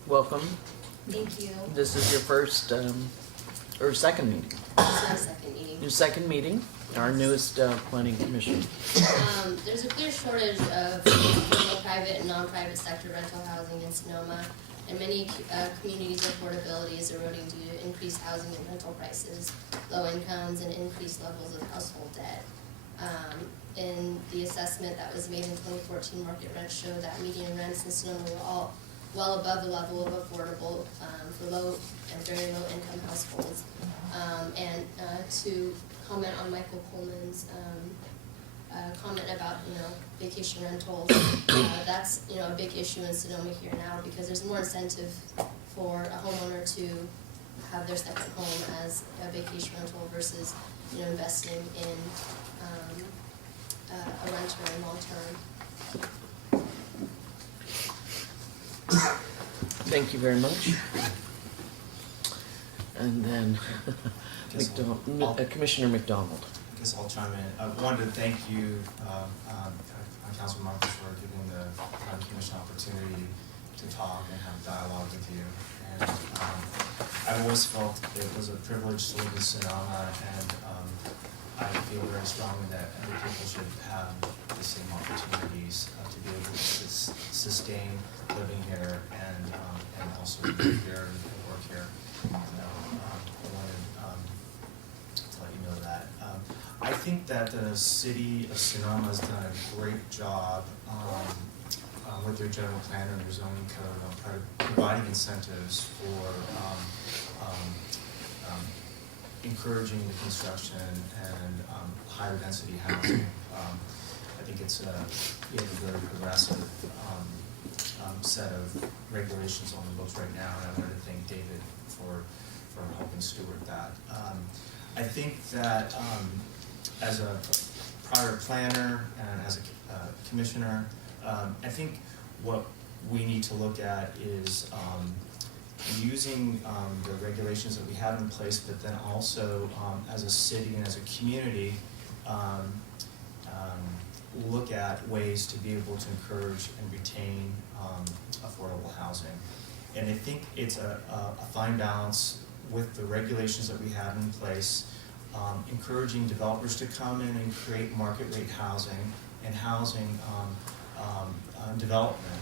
welcome. Thank you. This is your first or second meeting. This is my second meeting. Your second meeting, our newest planning commission. There's a clear shortage of affordable private and non-private sector rental housing in Sonoma, and many communities' affordability is eroding due to increased housing and rental prices, low incomes, and increased levels of household debt. In the assessment that was made in 2014, market rents show that median rents in Sonoma were all well above the level of affordable for low and very low income households. And to comment on Michael Coleman's comment about vacation rentals, that's a big issue in Sonoma here now, because there's more incentive for a homeowner to have their second home as a vacation rental versus investing in a renter in long term. Thank you very much. And then Commissioner McDonald. I guess I'll chime in. I wanted to thank you, Councilman Marcus, for giving the Planning Commission opportunity to talk and have dialogue with you. And I've always felt it was a privilege to live in Sonoma, and I feel very strongly that other people should have the same opportunities to be able to sustain living here and also live here and work here. I wanted to let you know that. I think that the city of Sonoma has done a great job with their general plan and their zoning code on providing incentives for encouraging the construction and higher density housing. I think it's a very progressive set of regulations on the books right now, and I wanted to thank David for helping steward that. I think that as a prior planner and as a commissioner, I think what we need to look at is using the regulations that we have in place, but then also as a city and as a community, look at ways to be able to encourage and retain affordable housing. And I think it's a fine balance with the regulations that we have in place, encouraging developers to come in and create market rate housing and housing development,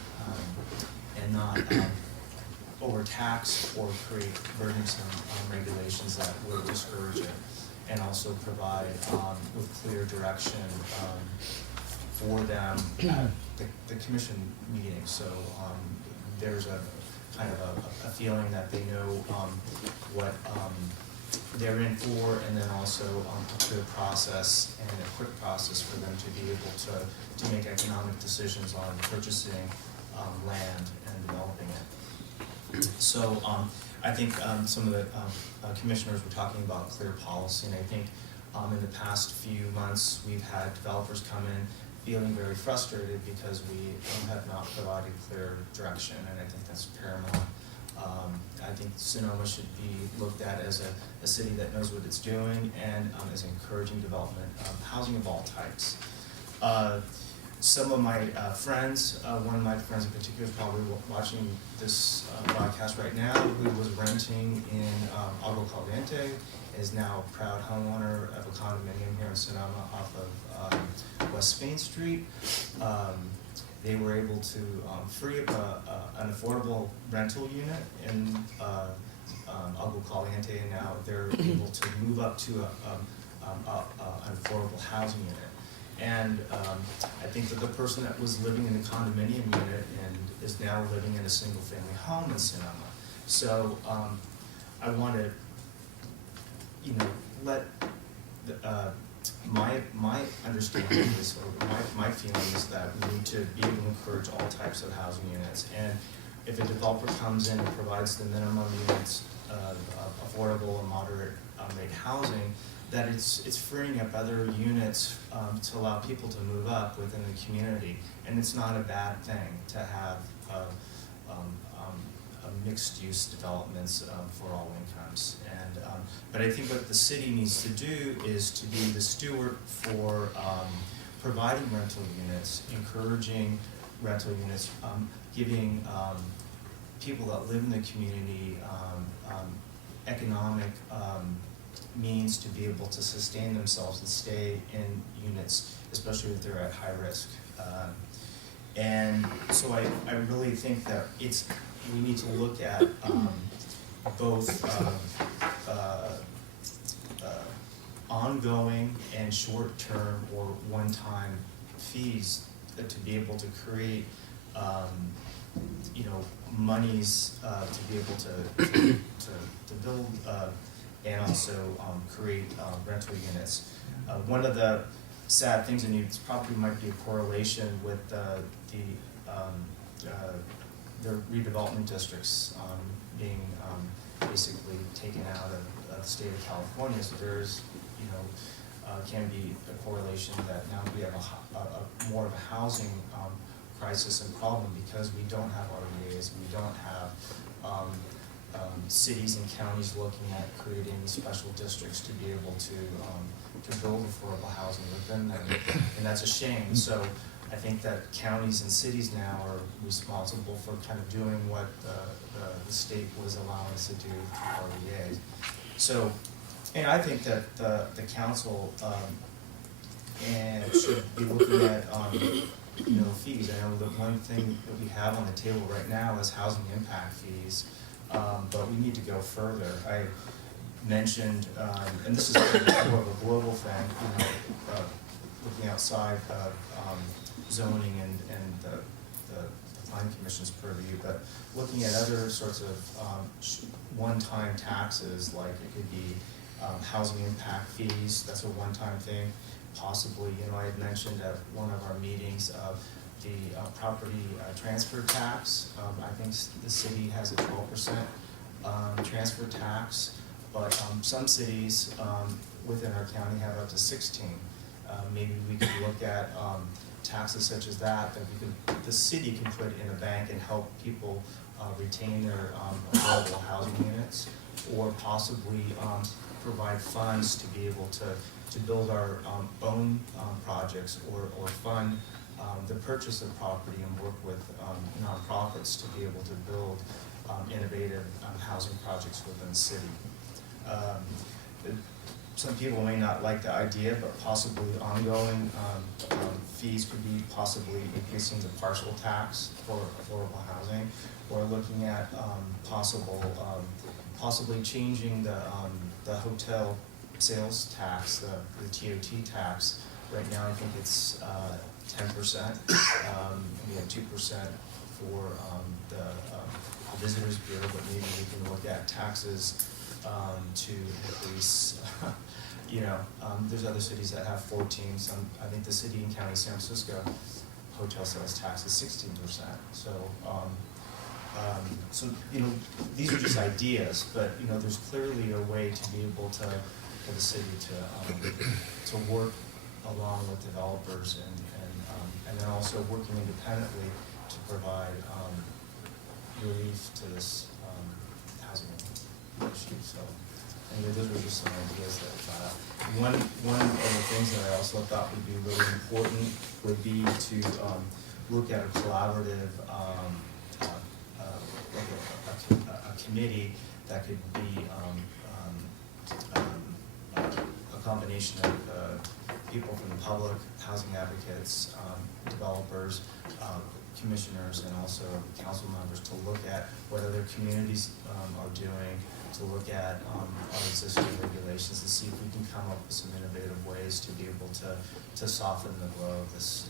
and not overtax or create burdensome regulations that will discourage it, and also provide with clear direction for them at the commission meeting. So there's a kind of a feeling that they know what they're in for, and then also a clear process and a quick process for them to be able to make economic decisions on purchasing land and developing it. So I think some of the commissioners were talking about clear policy, and I think in the past few months we've had developers come in feeling very frustrated because we have not provided clear direction, and I think that's paramount. I think Sonoma should be looked at as a city that knows what it's doing and is encouraging development of housing of all types. Some of my friends, one of my friends in particular is probably watching this broadcast right now, who was renting in Agua Caliente, is now a proud homeowner of a condominium here in Sonoma off of West Spain Street. They were able to free up an affordable rental unit in Agua Caliente, and now they're able to move up to an affordable housing unit. And I think that the person that was living in a condominium unit and is now living in a single-family home in Sonoma. So I want to, let my understanding is, or my feeling is that we need to be able to encourage all types of housing units. And if a developer comes in and provides the minimum units of affordable and moderate rate housing, that it's freeing up other units to allow people to move up within the community. And it's not a bad thing to have mixed-use developments for all incomes. And but I think what the city needs to do is to be the steward for providing rental units, encouraging rental units, giving people that live in the community economic means to be able to sustain themselves and stay in units, especially if they're at high risk. And so I really think that we need to look at both ongoing and short-term or one-time fees to be able to create monies to be able to build and also create rental units. One of the sad things, and it probably might be a correlation with the redevelopment districts being basically taken out of the state of California, so there's, can be a correlation that now we have a more of a housing crisis and problem because we don't have RDAs, we don't have cities and counties looking at creating special districts to be able to build affordable housing within them, and that's a shame. So I think that counties and cities now are responsible for kind of doing what the state was allowing us to do through RDAs. So, and I think that the council and should be looking at fees. I know that one thing that we have on the table right now is housing impact fees. But we need to go further. I mentioned, and this is more of a global thing, looking outside of zoning and the planning commission's purview, but looking at other sorts of one-time taxes, like it could be housing impact fees. That's a one-time thing. Possibly, I had mentioned at one of our meetings the property transfer tax. I think the city has a 12% transfer tax, but some cities within our county have up to 16. Maybe we could look at taxes such as that the city can put in a bank and help people retain their affordable housing units, or possibly provide funds to be able to build our own projects, or fund the purchase of property and work with nonprofits to be able to build innovative housing projects within the city. Some people may not like the idea, but possibly ongoing fees could be possibly increasing the partial tax for affordable housing, or looking at possibly changing the hotel sales tax, the TOT tax. Right now, I think it's 10%. We have 2% for the Visitors Bureau, but maybe we can look at taxes to increase. There's other cities that have 14. I think the city and county of San Francisco hotel sales tax is 16%. So these are just ideas, but there's clearly a way to be able to, for the city to work along with developers and then also working independently to provide relief to this housing issue. So anyway, those were just some ideas that I thought of. One of the things that I also thought would be really important would be to look at a collaborative a committee that could be a combination of people from the public, housing advocates, developers, commissioners, and also council members to look at what other communities are doing, to look at our existing regulations and see if we can come up with some innovative ways to be able to soften the blow of this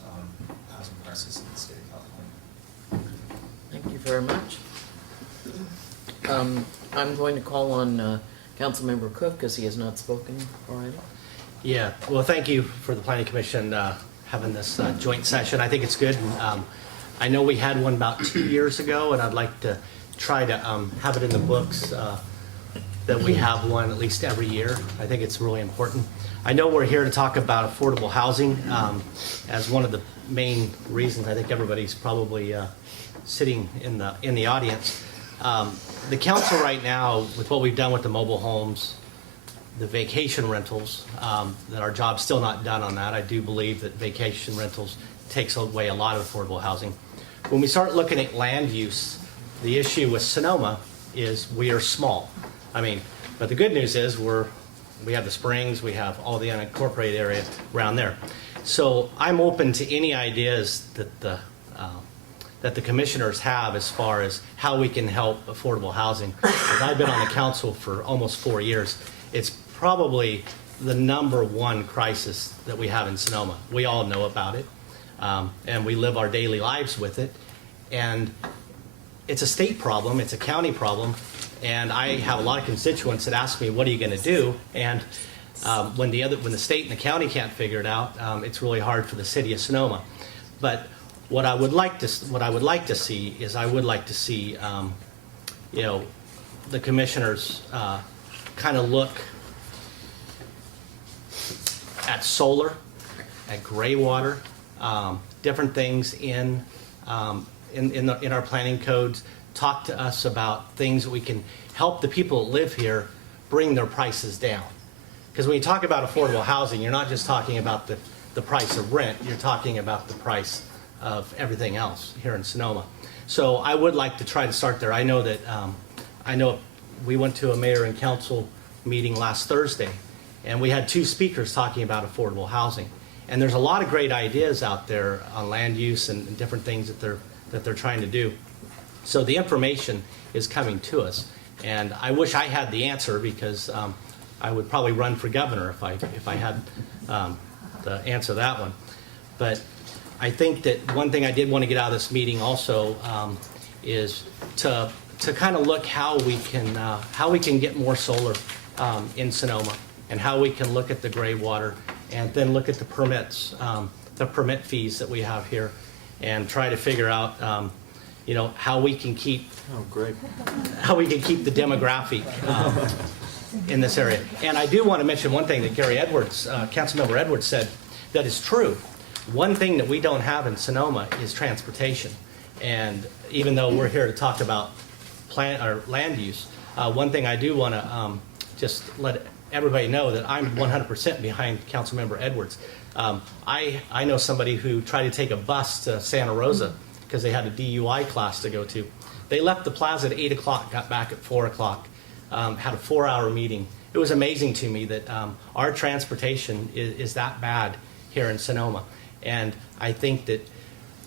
housing crisis in the state of California. Thank you very much. I'm going to call on Councilmember Cook because he has not spoken already. Yeah, well, thank you for the Planning Commission having this joint session. I think it's good. I know we had one about 2 years ago, and I'd like to try to have it in the books that we have one at least every year. I think it's really important. I know we're here to talk about affordable housing as one of the main reasons. I think everybody's probably sitting in the audience. The council right now, with what we've done with the mobile homes, the vacation rentals, that our job's still not done on that. I do believe that vacation rentals takes away a lot of affordable housing. When we start looking at land use, the issue with Sonoma is we are small. But the good news is we have the springs, we have all the unincorporated area around there. So I'm open to any ideas that the commissioners have as far as how we can help affordable housing. Because I've been on the council for almost 4 years. It's probably the #1 crisis that we have in Sonoma. We all know about it, and we live our daily lives with it. And it's a state problem, it's a county problem, and I have a lot of constituents that ask me, what are you going to do? And when the state and the county can't figure it out, it's really hard for the city of Sonoma. But what I would like to see is the commissioners kind of look at solar, at gray water, different things in our planning codes. Talk to us about things that we can help the people that live here bring their prices down. Because when you talk about affordable housing, you're not just talking about the price of rent, you're talking about the price of everything else here in Sonoma. So I would like to try to start there. I know we went to a mayor and council meeting last Thursday, and we had 2 speakers talking about affordable housing. And there's a lot of great ideas out there on land use and different things that they're trying to do. So the information is coming to us, and I wish I had the answer, because I would probably run for governor if I had the answer to that one. But I think that one thing I did want to get out of this meeting also is to kind of look how we can get more solar in Sonoma, and how we can look at the gray water, and then look at the permits, the permit fees that we have here, and try to figure out how we can keep the demographic in this area. And I do want to mention one thing that Gary Edwards, Councilmember Edwards, said that is true. One thing that we don't have in Sonoma is transportation. And even though we're here to talk about land use, one thing I do want to just let everybody know that I'm 100% behind Councilmember Edwards. I know somebody who tried to take a bus to Santa Rosa because they had a DUI class to go to. They left the plaza at 8 o'clock, got back at 4 o'clock, had a 4-hour meeting. It was amazing to me that our transportation is that bad here in Sonoma. And I think that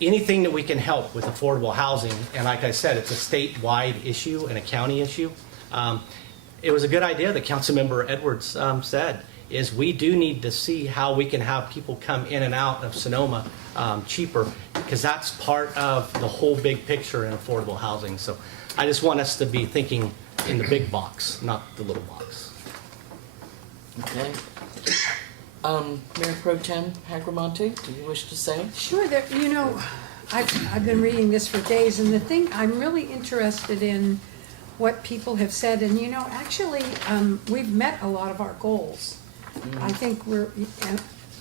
anything that we can help with affordable housing, and like I said, it's a statewide issue and a county issue. It was a good idea that Councilmember Edwards said, is we do need to see how we can have people come in and out of Sonoma cheaper, because that's part of the whole big picture in affordable housing. So I just want us to be thinking in the big box, not the little box. Okay. Mayor Pro Tem Hagramonte, do you wish to say? Sure, I've been reading this for days, and the thing, I'm really interested in what people have said, and actually, we've met a lot of our goals. I think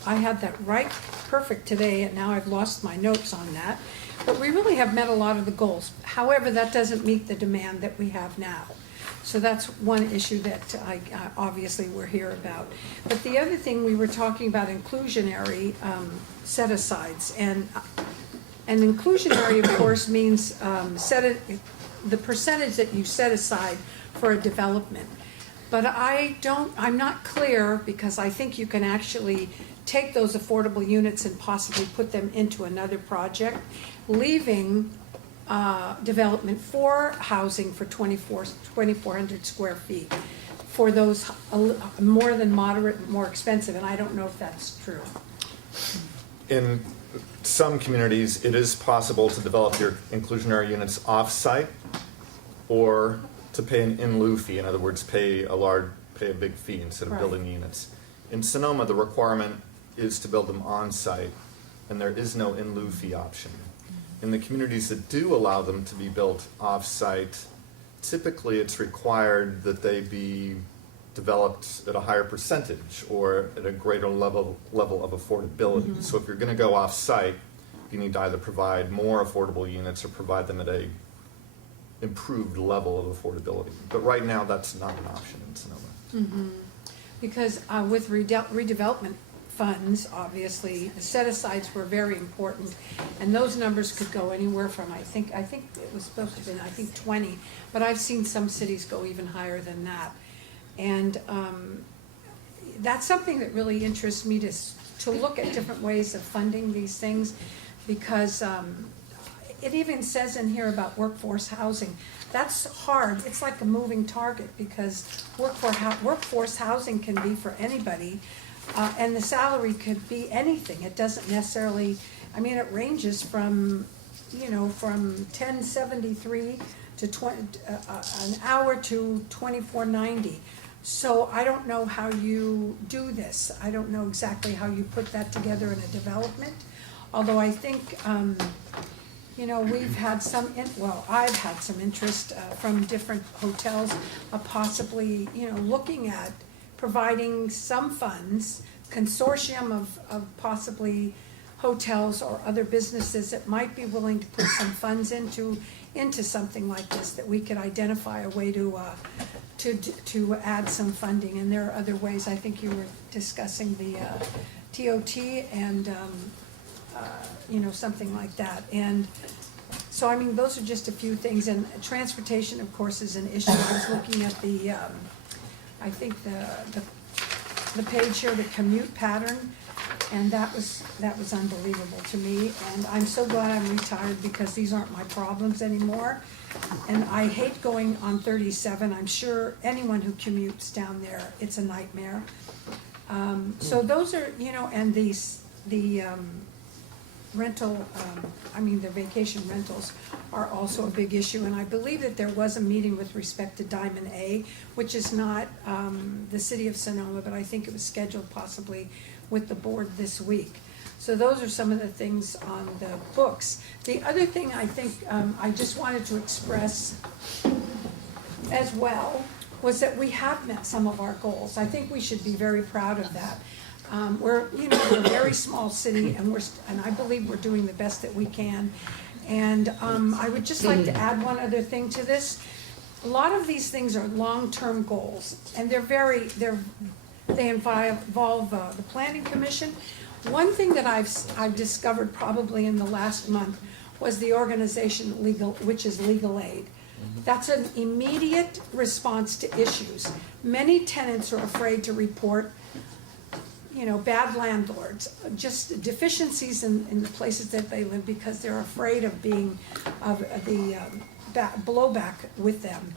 I had that right perfect today, and now I've lost my notes on that. But we really have met a lot of the goals. However, that doesn't meet the demand that we have now. So that's one issue that obviously we're here about. But the other thing, we were talking about inclusionary set-asides. And inclusionary, of course, means the percentage that you set aside for a development. But I'm not clear, because I think you can actually take those affordable units and possibly put them into another project, leaving development for housing for 2,400 square feet for those more than moderate, more expensive, and I don't know if that's true. In some communities, it is possible to develop your inclusionary units off-site or to pay an in lieu fee. In other words, pay a big fee instead of Right. building the units. In Sonoma, the requirement is to build them on-site, and there is no in lieu fee option. In the communities that do allow them to be built off-site, typically it's required that they be developed at a higher percentage or at a greater level of affordability. So if you're going to go off-site, you need to either provide more affordable units or provide them at a improved level of affordability. But right now, that's not an option in Sonoma. Because with redevelopment funds, obviously, the set-asides were very important, and those numbers could go anywhere from, I think it was supposed to have been, 20, but I've seen some cities go even higher than that. And that's something that really interests me, to look at different ways of funding these things, because it even says in here about workforce housing. That's hard. It's like a moving target, because workforce housing can be for anybody, and the salary could be anything. It doesn't necessarily, it ranges from $10.73 to an hour to $24.90. So I don't know how you do this. I don't know exactly how you put that together in a development, although I think we've had I've had some interest from different hotels of possibly, looking at providing some funds, consortium of possibly hotels or other businesses that might be willing to put some funds into something like this, that we could identify a way to add some funding. And there are other ways. I think you were discussing the TOT and something like that. And so, those are just a few things. And transportation, of course, is an issue. I was looking at the page here, the commute pattern, and that was unbelievable to me. And I'm so glad I'm retired, because these aren't my problems anymore. And I hate going on 37. I'm sure anyone who commutes down there, it's a nightmare. So those are, and the rental, the vacation rentals are also a big issue. And I believe that there was a meeting with respect to Diamond A, which is not the city of Sonoma, but I think it was scheduled possibly with the board this week. So those are some of the things on the books. The other thing I think I just wanted to express as well was that we have met some of our goals. I think we should be very proud of that. We're a very small city, and I believe we're doing the best that we can. And I would just like to add one other thing to this. A lot of these things are long-term goals, and they involve the Planning Commission. One thing that I've discovered probably in the last month was the organization which is Legal Aid. That's an immediate response to issues. Many tenants are afraid to report bad landlords, just deficiencies in the places that they live, because they're afraid of the blowback with them.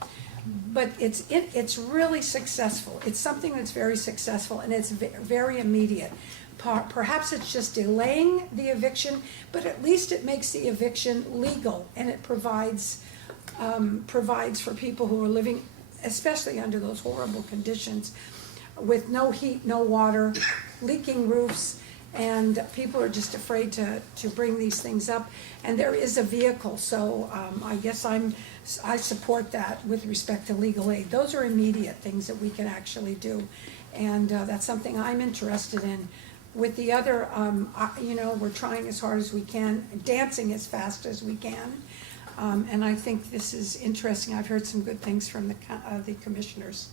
But it's really successful. It's something that's very successful, and it's very immediate. Perhaps it's just delaying the eviction, but at least it makes the eviction legal, and it provides for people who are living especially under those horrible conditions, with no heat, no water, leaking roofs, and people are just afraid to bring these things up. And there is a vehicle, so I guess I support that with respect to legal aid. Those are immediate things that we can actually do, and that's something I'm interested in. With the other, we're trying as hard as we can, dancing as fast as we can, and I think this is interesting. I've heard some good things from the commissioners.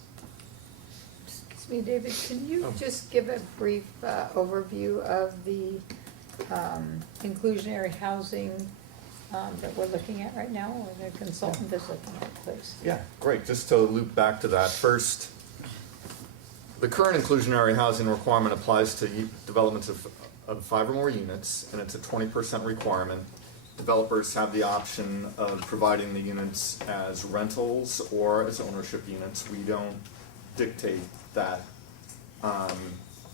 Excuse me, David, can you just give a brief overview of the inclusionary housing that we're looking at right now, or the consultant is looking at, please? Yeah, great. Just to loop back to that, first, the current inclusionary housing requirement applies to developments of 5 or more units, and it's a 20% requirement. Developers have the option of providing the units as rentals or as ownership units. We don't dictate that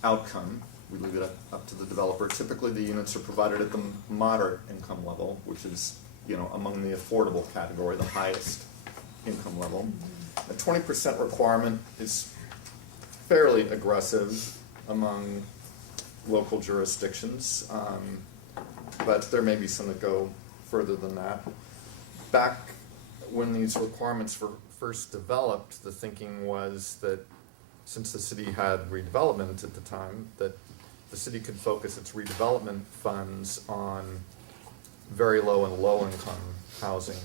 outcome. We leave it up to the developer. Typically, the units are provided at the moderate income level, which is, among the affordable category, the highest income level. The 20% requirement is fairly aggressive among local jurisdictions, but there may be some that go further than that. Back when these requirements were first developed, the thinking was that since the city had redevelopment at the time, that the city could focus its redevelopment funds on very low and low income housing,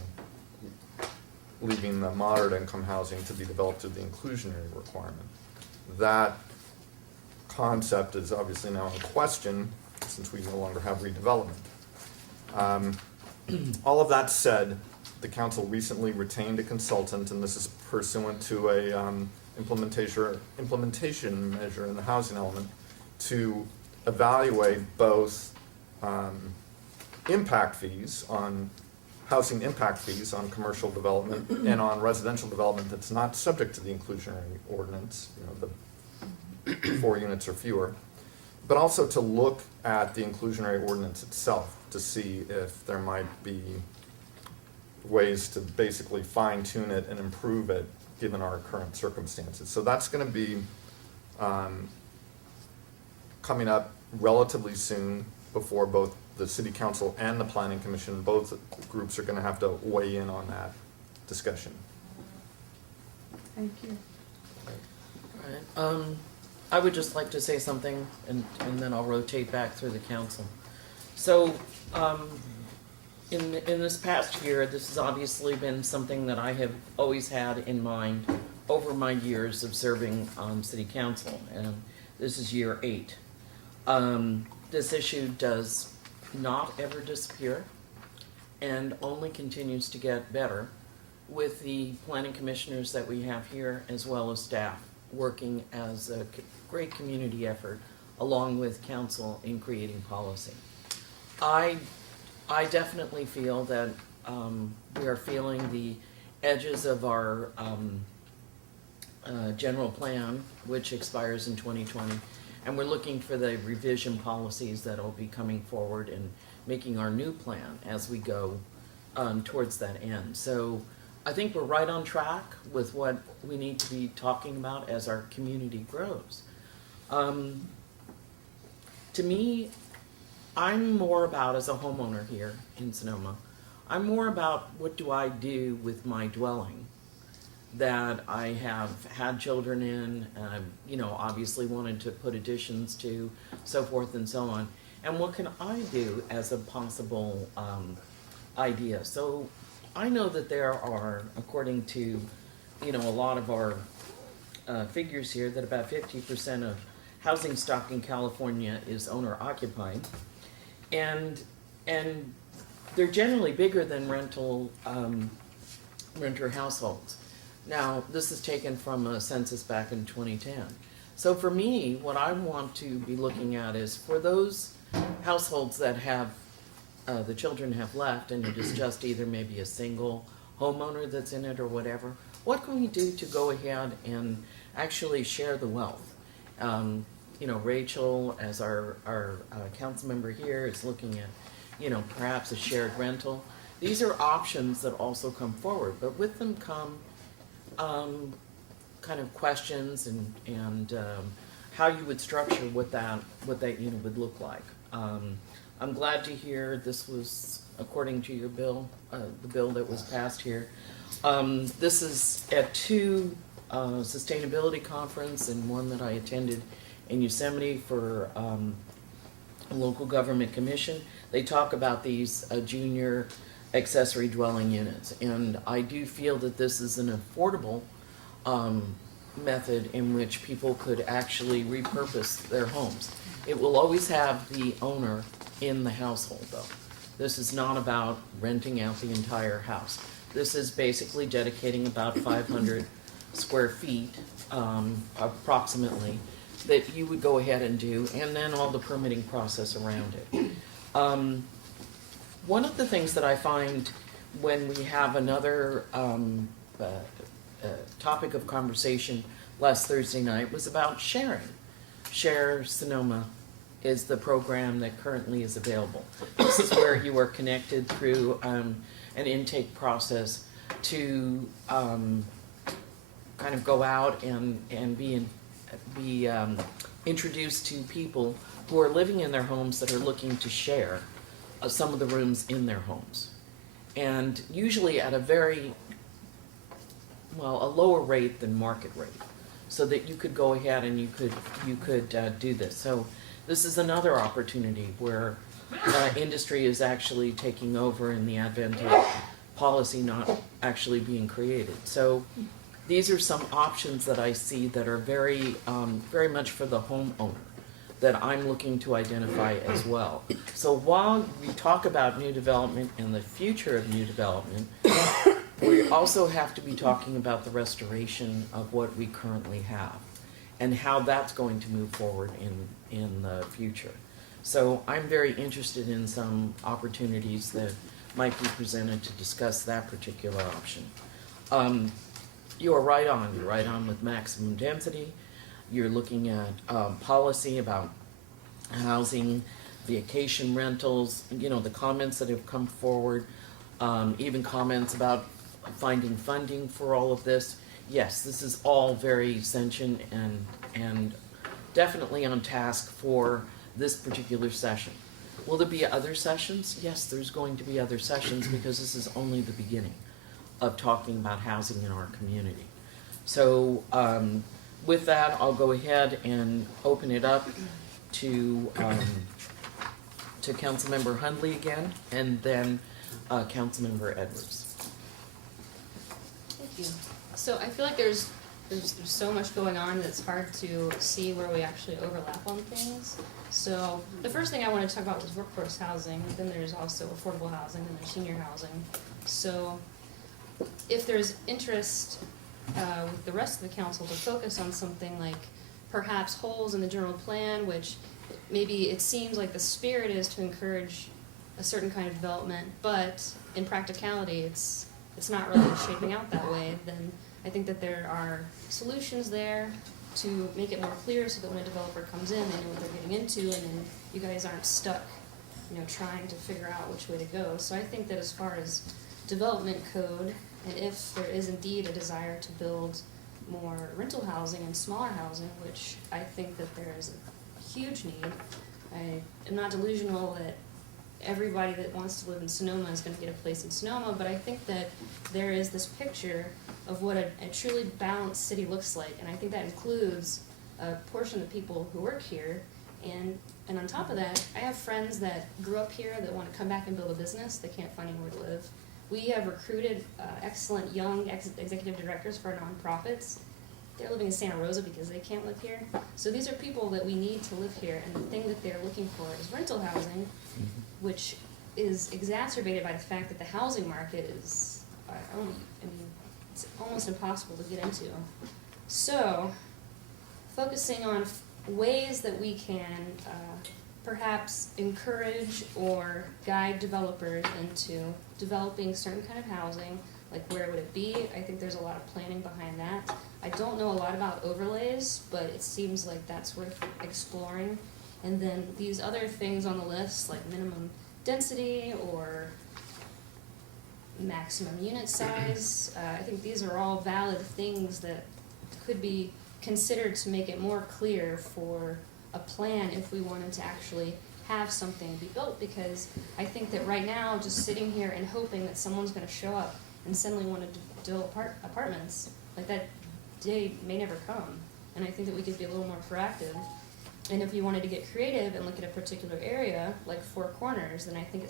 leaving the moderate income housing to be developed through the inclusionary requirement. That concept is obviously now in question since we no longer have redevelopment. All of that said, the council recently retained a consultant, and this is pursuant to a implementation measure in the housing element, to evaluate both impact fees on housing impact fees on commercial development and on residential development that's not subject to the inclusionary ordinance, the 4 units or fewer, but also to look at the inclusionary ordinance itself to see if there might be ways to basically fine-tune it and improve it given our current circumstances. So that's going to be coming up relatively soon before both the City Council and the Planning Commission. Both groups are going to have to weigh in on that discussion. Thank you. All right. I would just like to say something, and then I'll rotate back through the council. So, in this past year, this has obviously been something that I have always had in mind over my years of serving on City Council, and this is year 8. This issue does not ever disappear, and only continues to get better with the planning commissioners that we have here, as well as staff, working as a great community effort along with council in creating policy. I definitely feel that we are feeling the edges of our general plan, which expires in 2020, and we're looking for the revision policies that will be coming forward and making our new plan as we go towards that end. So I think we're right on track with what we need to be talking about as our community grows. To me, I'm more about, as a homeowner here in Sonoma, I'm more about what do I do with my dwelling that I have had children in, obviously wanted to put additions to, so forth and so on. And what can I do as a possible idea? So I know that there are, according to, a lot of our figures here, that about 50% of housing stock in California is owner occupied. And they're generally bigger than renter households. Now, this is taken from a census back in 2010. So for me, what I want to be looking at is for those households that have, the children have left, and it is just either maybe a single homeowner that's in it or whatever, what can we do to go ahead and actually share the wealth? Rachel, as our council member here, is looking at, perhaps a shared rental. These are options that also come forward, but with them come kind of questions and how you would structure what that unit would look like. I'm glad to hear this was according to your bill, the bill that was passed here. This is at two sustainability conference and one that I attended in Yosemite for a local government commission. They talk about these junior accessory dwelling units, and I do feel that this is an affordable method in which people could actually repurpose their homes. It will always have the owner in the household, though. This is not about renting out the entire house. This is basically dedicating about 500 square feet, approximately, that you would go ahead and do, and then all the permitting process around it. One of the things that I find when we have another topic of conversation last Thursday night was about sharing. Share Sonoma is the program that currently is available. This is where you are connected through an intake process to kind of go out and be introduced to people who are living in their homes that are looking to share some of the rooms in their homes. And usually at a lower rate than market rate, so that you could go ahead and you could do this. So this is another opportunity where industry is actually taking over in the advent of policy not actually being created. So these are some options that I see that are very much for the homeowner that I'm looking to identify as well. So while we talk about new development and the future of new development, we also have to be talking about the restoration of what we currently have and how that's going to move forward in the future. So I'm very interested in some opportunities that might be presented to discuss that particular option. You're right on with maximum density. You're looking at policy about housing, vacation rentals, the comments that have come forward, even comments about finding funding for all of this. Yes, this is all very sentient and definitely on task for this particular session. Will there be other sessions? Yes, there's going to be other sessions because this is only the beginning of talking about housing in our community. So with that, I'll go ahead and open it up to Councilmember Hundley again, and then Councilmember Edwards. Thank you. So I feel like there's so much going on that it's hard to see where we actually overlap on things. So the first thing I want to talk about was workforce housing. Then there's also affordable housing, and there's senior housing. So if there's interest with the rest of the council to focus on something like perhaps holes in the general plan, which maybe it seems like the spirit is to encourage a certain kind of development, but in practicality it's not really shaping out that way, then I think that there are solutions there to make it more clear so that when a developer comes in, they know what they're getting into, and then you guys aren't stuck, trying to figure out which way to go. So I think that as far as development code, and if there is indeed a desire to build more rental housing and smaller housing, which I think that there is a huge need. I am not delusional that everybody that wants to live in Sonoma is going to get a place in Sonoma, but I think that there is this picture of what a truly balanced city looks like, and I think that includes a portion of the people who work here, and on top of that, I have friends that grew up here that want to come back and build a business. They can't find anywhere to live. We have recruited excellent young executive directors for our nonprofits. They're living in Santa Rosa because they can't live here. So these are people that we need to live here, and the thing that they're looking for is rental housing, which is exacerbated by the fact that the housing market is, it's almost impossible to get into. So, focusing on ways that we can perhaps encourage or guide developers into developing certain kind of housing, like where would it be? I think there's a lot of planning behind that. I don't know a lot about overlays, but it seems like that's worth exploring. And then these other things on the list, like minimum density or maximum unit size. I think these are all valid things that could be considered to make it more clear for a plan if we wanted to actually have something be built, because I think that right now, just sitting here and hoping that someone's gonna show up and suddenly want to develop apartments, like that day may never come. And I think that we could be a little more proactive. And if you wanted to get creative and look at a particular area, like Four Corners, then I think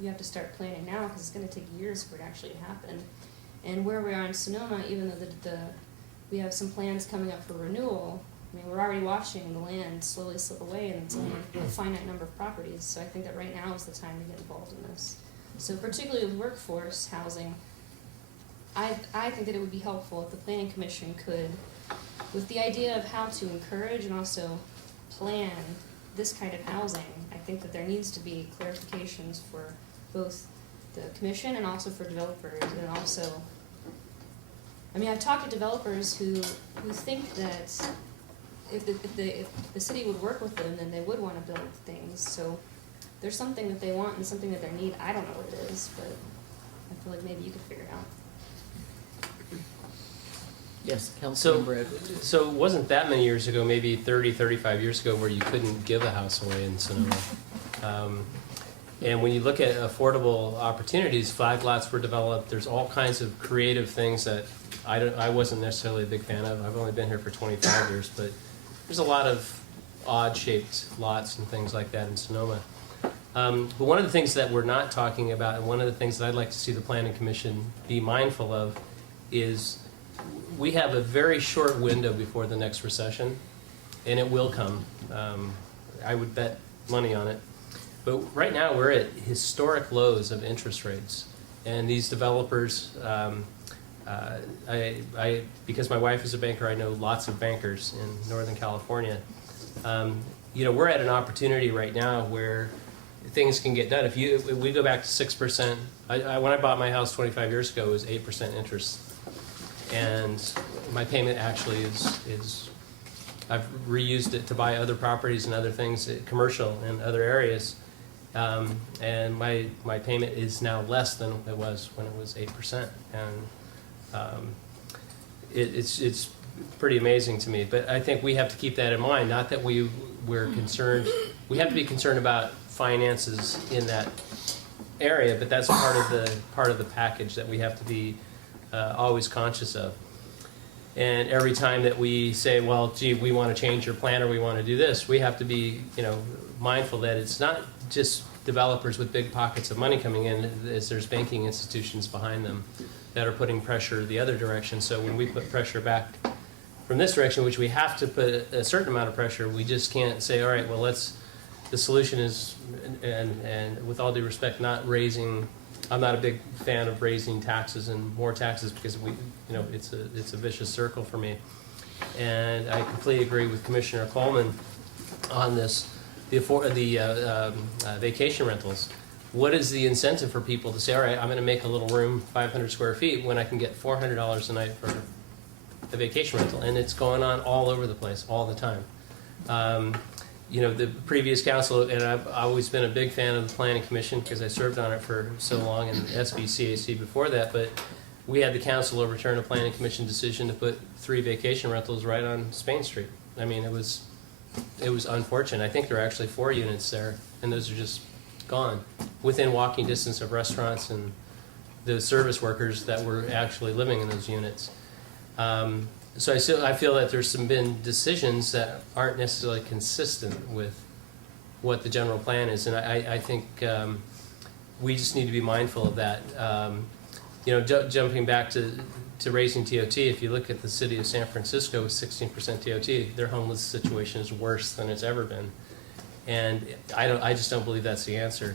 you have to start planning now, because it's gonna take years for it actually to happen. And where we are in Sonoma, even though we have some plans coming up for renewal, I mean, we're already watching the land slowly slip away, and it's only a finite number of properties. So I think that right now is the time to get involved in this. So particularly with workforce housing, I think that it would be helpful if the Planning Commission could, with the idea of how to encourage and also plan this kind of housing, I think that there needs to be clarifications for both the commission and also for developers, and also, I mean, I've talked to developers who think that if the city would work with them, then they would want to build things. So there's something that they want and something that they need. I don't know what it is, but I feel like maybe you could figure it out. Yes, Councilmember Edwards. So it wasn't that many years ago, maybe 30, 35 years ago, where you couldn't give a house away in Sonoma. And when you look at affordable opportunities, flag lots were developed. There's all kinds of creative things that I wasn't necessarily a big fan of. I've only been here for 25 years, but there's a lot of odd-shaped lots and things like that in Sonoma. But one of the things that we're not talking about, and one of the things that I'd like to see the Planning Commission be mindful of, is we have a very short window before the next recession, and it will come. I would bet money on it. But right now we're at historic lows of interest rates, and these developers, because my wife is a banker, I know lots of bankers in Northern California. We're at an opportunity right now where things can get done. If we go back to 6%, when I bought my house 25 years ago, it was 8% interest. And my payment actually is I've reused it to buy other properties and other things, commercial in other areas. And my payment is now less than it was when it was 8%. And it's pretty amazing to me. But I think we have to keep that in mind. Not that we're concerned. We have to be concerned about finances in that area, but that's part of the package that we have to be always conscious of. And every time that we say, well, gee, we want to change your plan or we want to do this, we have to be, mindful that it's not just developers with big pockets of money coming in, as there's banking institutions behind them that are putting pressure the other direction. So when we put pressure back from this direction, which we have to put a certain amount of pressure, we just can't say, all right, well, the solution is, and with all due respect, not raising. I'm not a big fan of raising taxes and more taxes, because it's a vicious circle for me. And I completely agree with Commissioner Coleman on this. The vacation rentals. What is the incentive for people to say, all right, I'm going to make a little room, 500 square feet, when I can get $400 a night for a vacation rental? And it's going on all over the place, all the time. The previous council, and I've always been a big fan of the Planning Commission because I served on it for so long, and SBCAC before that, but we had the council overturn a Planning Commission decision to put 3 vacation rentals right on Spain Street. I mean, it was unfortunate. I think there are actually 4 units there, and those are just gone, within walking distance of restaurants and the service workers that were actually living in those units. So I feel that there's been decisions that aren't necessarily consistent with what the general plan is, and I think we just need to be mindful of that. Jumping back to raising TOT, if you look at the city of San Francisco with 16% TOT, their homeless situation is worse than it's ever been, and I just don't believe that's the answer.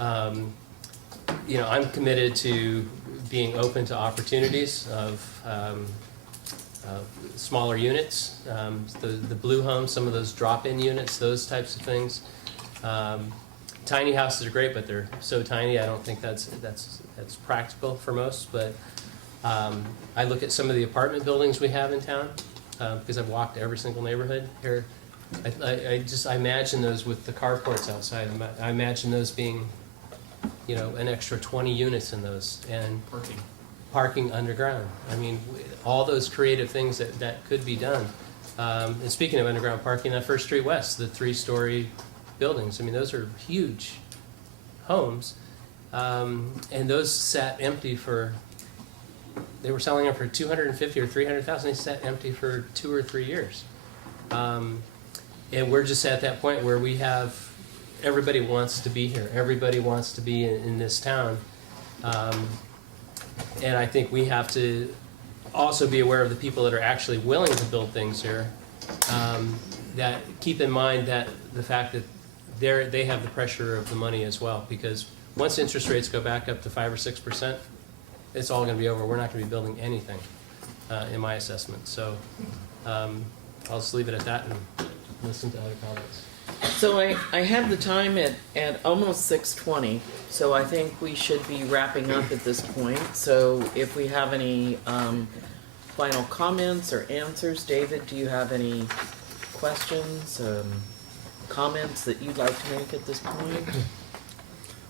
I'm committed to being open to opportunities of smaller units, the blue homes, some of those drop-in units, those types of things. Tiny houses are great, but they're so tiny, I don't think that's practical for most. But I look at some of the apartment buildings we have in town, because I've walked every single neighborhood here. I imagine those with the carports outside. I imagine those being an extra 20 units in those and Parking. parking underground. I mean, all those creative things that could be done. And speaking of underground parking, on First Street West, the 3-story buildings, I mean, those are huge homes. And those sat empty they were selling them for $250,000 or $300,000. They sat empty for 2 or 3 years. And we're just at that point where everybody wants to be here. Everybody wants to be in this town. And I think we have to also be aware of the people that are actually willing to build things here. That keep in mind that the fact that they have the pressure of the money as well, because once interest rates go back up to 5 or 6%, it's all going to be over. We're not going to be building anything, in my assessment. So I'll just leave it at that and listen to other comments. So I have the time at almost 6:20, so I think we should be wrapping up at this point. So if we have any final comments or answers, David, do you have any questions, comments that you'd like to make at this point?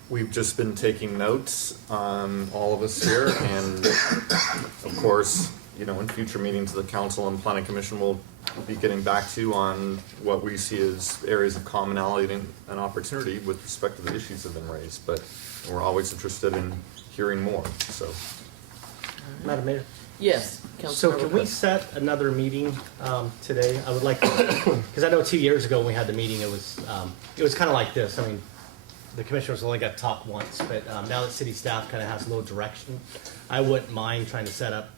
We've just been taking notes, all of us here, and of course, in future meetings of the council and planning commission, we'll be getting back to you on what we see as areas of commonality and opportunity with respect to the issues that have been raised. But we're always interested in hearing more. So, Madam Mayor? Yes, So Councilmember can we Cook. set another meeting today? I would like to, because I know 2 years ago when we had the meeting, it was kind of like this. I mean, the commissioners only got to talk once, but now that city staff kind of has a little direction, I wouldn't mind trying to set up,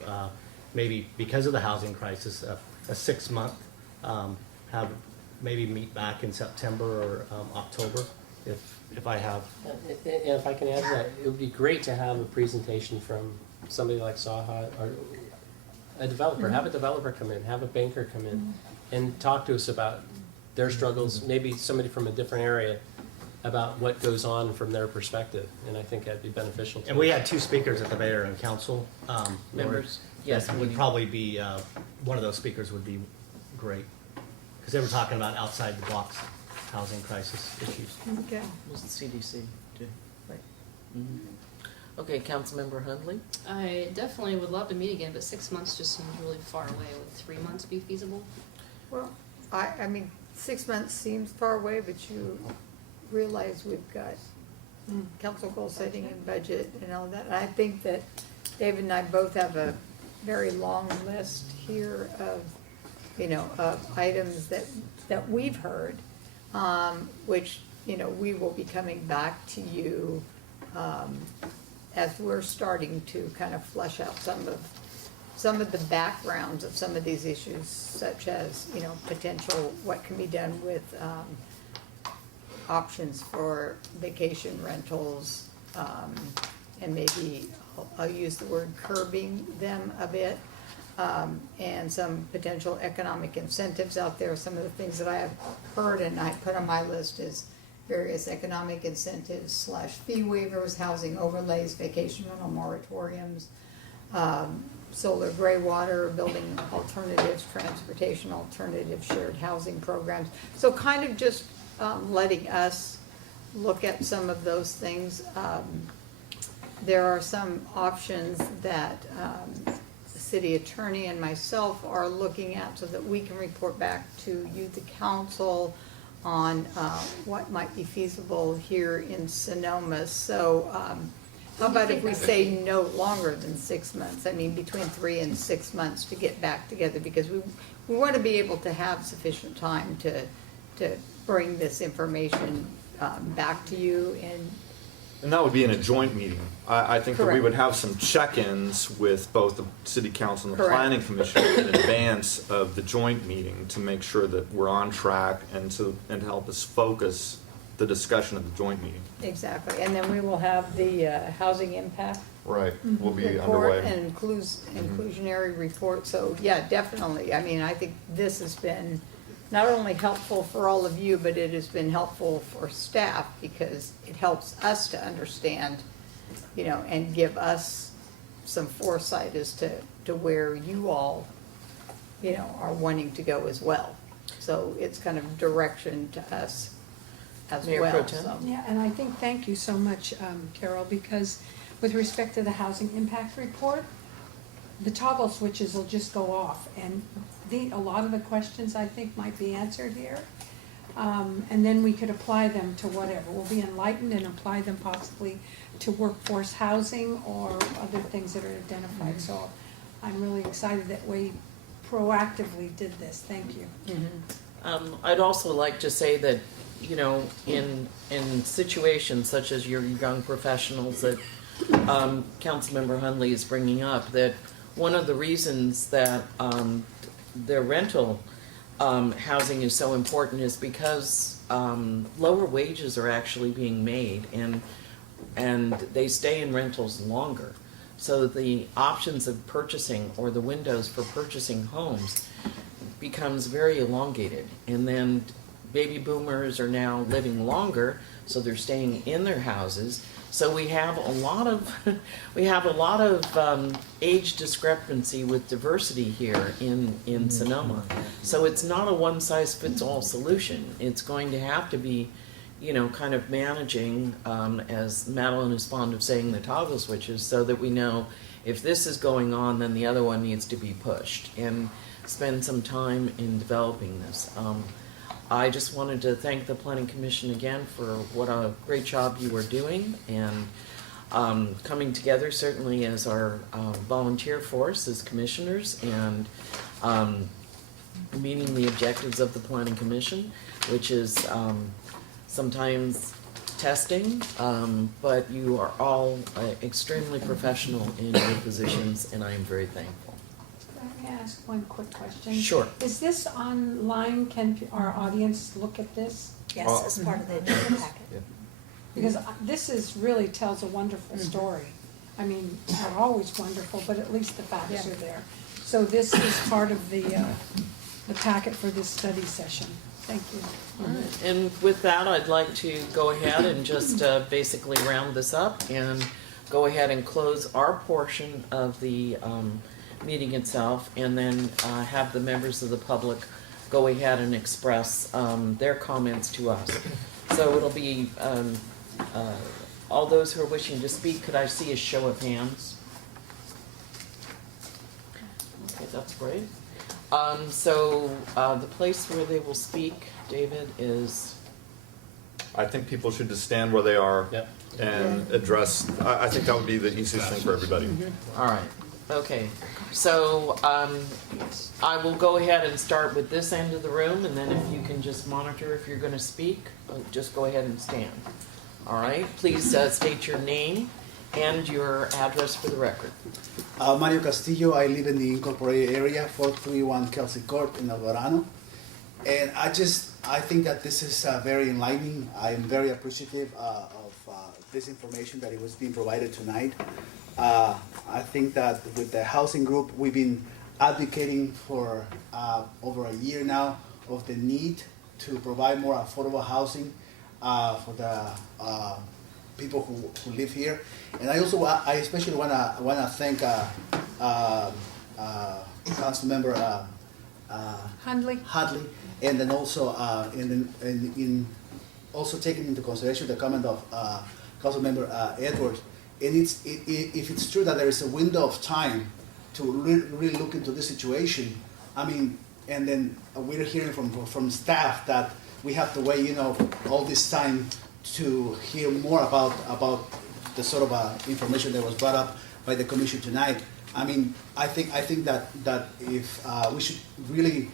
maybe because of the housing crisis, a 6-month, have maybe meet back in September or October, if I have. And if I can add to that, it would be great to have a presentation from somebody like Saha or a developer. Have a developer come in, have a banker come in and talk to us about their struggles, maybe somebody from a different area, about what goes on from their perspective. And I think that'd be beneficial to And we us. had 2 speakers at the mayor and council. Members, yes, That would probably be, one of those speakers would be great. Because they were talking about outside the box housing crisis issues. Okay. Was the CDC too? Right. Okay, Councilmember Hundley? I definitely would love to meet again, but 6 months just seems really far away. Would 3 months be feasible? Well, I mean, 6 months seems far away, but you realize we've got council goal setting and budget and all that. And I think that David and I both have a very long list here of, of items that we've heard, which, we will be coming back to you as we're starting to kind of flesh out some of the backgrounds of some of these issues, such as, potential, what can be done with options for vacation rentals, and maybe I'll use the word curbing them a bit, and some potential economic incentives out there. Some of the things that I have heard and I put on my list is various economic incentives / fee waivers, housing overlays, vacation rental moratoriums, solar gray water, building alternatives, transportation alternatives, shared housing programs. So kind of just letting us look at some of those things. There are some options that the city attorney and myself are looking at so that we can report back to you, the council, on what might be feasible here in Sonoma. So how about if we say no longer than 6 months? I mean, between 3 and 6 months to get back together, because we want to be able to have sufficient time to bring this information back to you. And that would be in a joint meeting. I think that we Correct. would have some check-ins with both the city council and the Correct. planning commission in advance of the joint meeting to make sure that we're on track and to help us focus the discussion of the joint meeting. Exactly, and then we will have the housing impact Right, we'll be report underway. and inclusionary report. So yeah, definitely. I mean, I think this has been not only helpful for all of you, but it has been helpful for staff because it helps us to understand, and give us some foresight as to where you all, are wanting to go as well. So it's kind of direction to us. as Mayor Pro well, Tem? so. Yeah, and I think, thank you so much, Carol, because with respect to the housing impact report, the toggle switches will just go off, and a lot of the questions I think might be answered here. And then we could apply them to whatever. We'll be enlightened and apply them possibly to workforce housing or other things that are identified. So I'm really excited that we proactively did this. Thank you. I'd also like to say that, you know, in situations such as your young professionals that Councilmember Hundley is bringing up, that one of the reasons that their rental housing is so important is because lower wages are actually being made, and they stay in rentals longer. So the options of purchasing, or the windows for purchasing homes, becomes very elongated. And then baby boomers are now living longer, so they're staying in their houses. So we have a lot of age discrepancy with diversity here in Sonoma. So it's not a one size fits all solution. It's going to have to be, you know, kind of managing, as Madeline is fond of saying, the toggle switches, so that we know if this is going on, then the other one needs to be pushed, and spend some time in developing this. I just wanted to thank the Planning Commission again for what a great job you are doing, and coming together certainly as our volunteer force as commissioners, and meeting the objectives of the Planning Commission, which is sometimes testing, but you are all extremely professional in your positions, and I am very thankful. Can I ask one quick question? Sure. Is this online? Can our audience look at this? Yes, as part of the agenda packet. Because this really tells a wonderful story. I mean, they're always wonderful, but at least the facts are there. So this is part of the packet for this study session. Thank you. All right. And with that, I'd like to go ahead and just basically round this up and go ahead and close our portion of the meeting itself, and then have the members of the public go ahead and express their comments to us. So it'll be all those who are wishing to speak. Could I see a show of hands? Okay, that's great. So the place where they will speak, David, is... I think people should just stand where they are Yep. and address, I think that would be the easiest thing for everybody. All right, okay. So I will go ahead and start with this end of the room, and then if you can just monitor if you're going to speak, just go ahead and stand. All right, please state your name and your address for the record. Mario Castillo, I live in the incorporated area, 431 Kelsey Court in El Verano. And I think that this is very enlightening. I'm very appreciative of this information that it was being provided tonight. I think that with the housing group, we've been advocating for over a year now of the need to provide more affordable housing for the people who live here. And I especially want to thank Councilmember Hundley? Hadley, and then also in also taking into consideration the comment of Councilmember Edwards. And if it's true that there is a window of time to really look into this situation, I mean, and then we're hearing from staff that we have to wait, all this time to hear more about the sort of information that was brought up by the commission tonight. I mean, I think that if we should really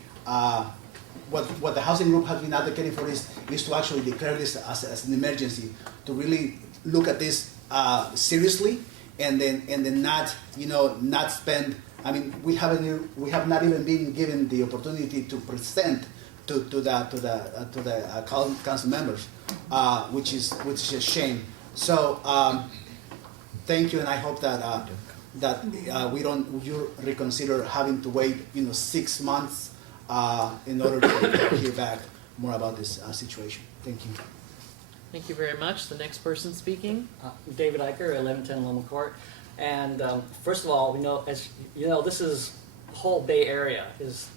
what the housing group has been advocating for is to actually declare this as an emergency, to really look at this seriously, and then not spend. I mean, we have not even been given the opportunity to present to the council members, which is a shame. So thank you, and I hope that you reconsider having to wait 6 months in order to hear back more about this situation. Thank you. Thank you very much. The next person speaking. David Eicher, 1110 Loma Court. And first of all, as you know, this is whole Bay Area is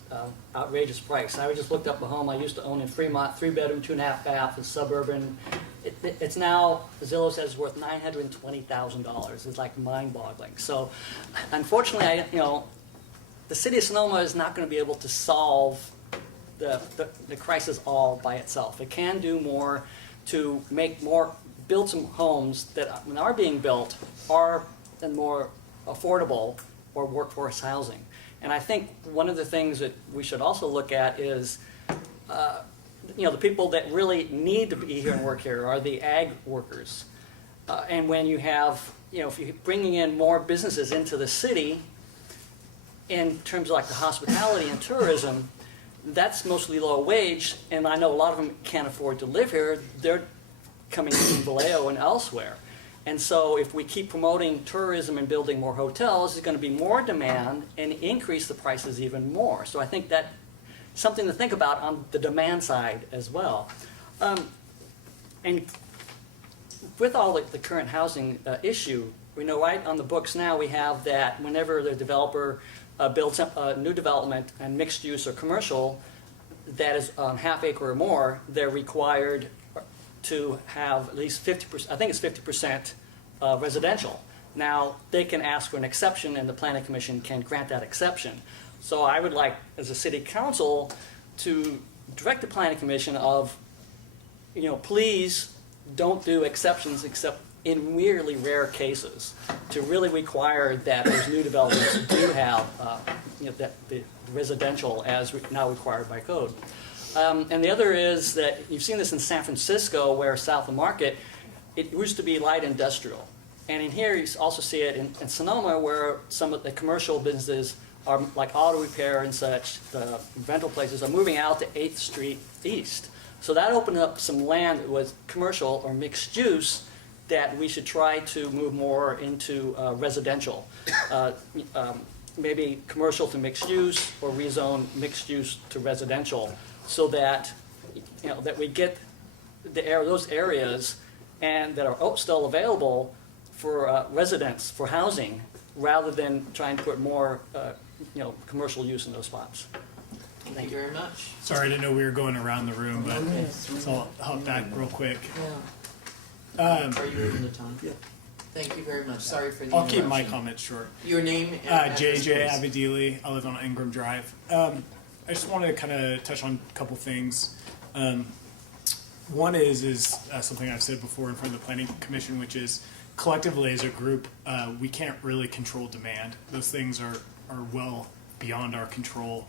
outrageous price. I just looked up a home I used to own in Fremont, 3-bedroom, 2.5 bath, it's suburban. It's now, Zillow says, worth $920,000. It's like mind-boggling. So, unfortunately, the city of Sonoma is not going to be able to solve the crisis all by itself. It can do more to build some homes that are being built are more affordable or workforce housing. And I think one of the things that we should also look at is, the people that really need to be here and work here are the ag workers. And when you have, if you're bringing in more businesses into the city, in terms of like the hospitality and tourism, that's mostly low wage, and I know a lot of them can't afford to live here. They're coming from Vallejo and elsewhere. And so if we keep promoting tourism and building more hotels, there's going to be more demand and increase the prices even more. So I think that's something to think about on the demand side as well. And with all the current housing issue, we know right on the books now we have that whenever the developer builds up a new development and mixed use or commercial that is on half acre or more, they're required to have at least 50%, I think it's 50% residential. Now, they can ask for an exception and the planning commission can grant that exception. So I would like, as a city council, to direct the planning commission of, please don't do exceptions except in really rare cases, to really require that those new developments do have that the residential as now required by code. And the other is that you've seen this in San Francisco, where south of Market, it used to be light industrial. And in here, you also see it in Sonoma, where some of the commercial businesses are like auto repair and such, the rental places are moving out to 8th Street East. So that opened up some land that was commercial or mixed use that we should try to move more into residential. Maybe commercial to mixed use or rezone mixed use to residential, so that that we get those areas and that are still available for residents, for housing, rather than trying to put more commercial use in those spots. Thank you very much. Sorry, I didn't know we were going around the room, but so I'll hop back real quick. Are you in the time? Yeah. Thank you very much. Sorry for the I'll keep my interruption. comments short. Your name and address, JJ please. Abedili. I live on Ingram Drive. I just wanted to kind of touch on a couple things. One is something I've said before in front of the Planning Commission, which is collectively as a group, we can't really control demand. Those things are well beyond our control,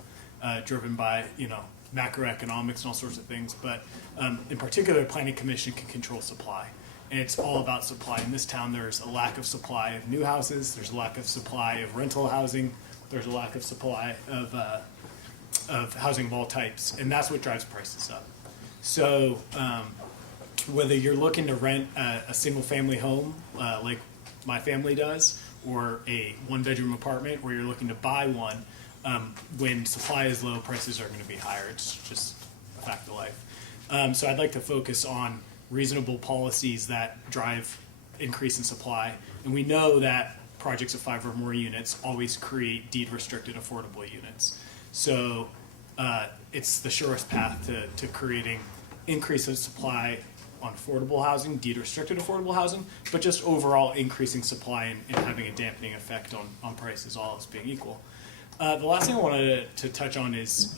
driven by macroeconomics and all sorts of things. But in particular, the Planning Commission can control supply. And it's all about supply. In this town, there's a lack of supply of new houses. There's a lack of supply of rental housing. There's a lack of supply of housing of all types. And that's what drives prices up. So whether you're looking to rent a single-family home like my family does, or a one-bedroom apartment, or you're looking to buy one, when supply is low, prices are going to be higher. It's just a fact of life. So I'd like to focus on reasonable policies that drive increase in supply. And we know that projects of 5 or more units always create deed-restricted affordable units. So it's the surest path to creating increase of supply on affordable housing, deed-restricted affordable housing, but just overall increasing supply and having a dampening effect on prices, all else being equal. The last thing I wanted to touch on is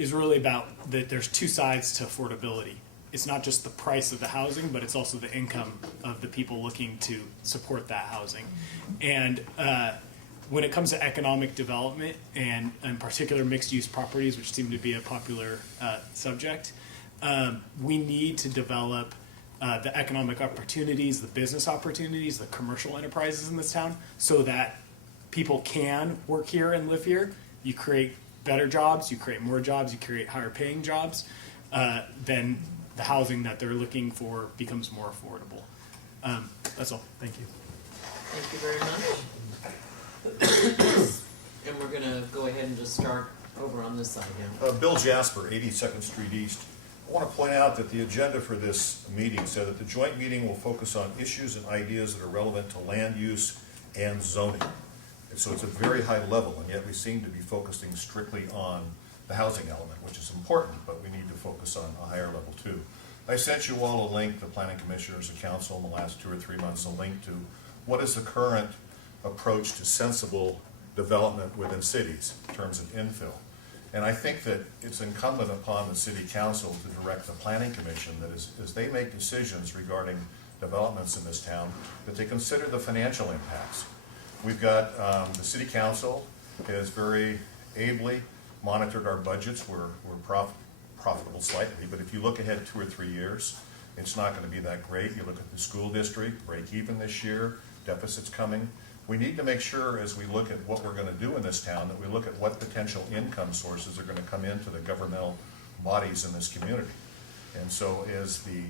really about that there's two sides to affordability. It's not just the price of the housing, but it's also the income of the people looking to support that housing. And when it comes to economic development, and in particular mixed-use properties, which seem to be a popular subject, we need to develop the economic opportunities, the business opportunities, the commercial enterprises in this town, so that people can work here and live here. You create better jobs, you create more jobs, you create higher paying jobs, then the housing that they're looking for becomes more affordable. That's all. Thank you. Thank you very much. And we're going to go ahead and just start over on this side now. Bill Jasper, 82nd Street East. I want to point out that the agenda for this meeting said that the joint meeting will focus on issues and ideas that are relevant to land use and zoning. It So it's a very high level, and yet we seem to be focusing strictly on the housing element, which is important, but we need to focus on a higher level too. I sent you all a link, the planning commissioners and council in the last 2 or 3 months, a link to what is the current approach to sensible development within cities in terms of infill. And I think that it's incumbent upon the city council to direct the planning commission that as they make decisions regarding developments in this town, that they consider the financial impacts. We've got, the city council has very ably monitored our budgets. We're profitable slightly, but if you look ahead 2 or 3 years, it's not going to be that great. You look at the school district, break even this year, deficits coming. We need to make sure as we look at what we're going to do in this town that we look at what potential income sources are going to come into the governmental bodies in this community. And so as the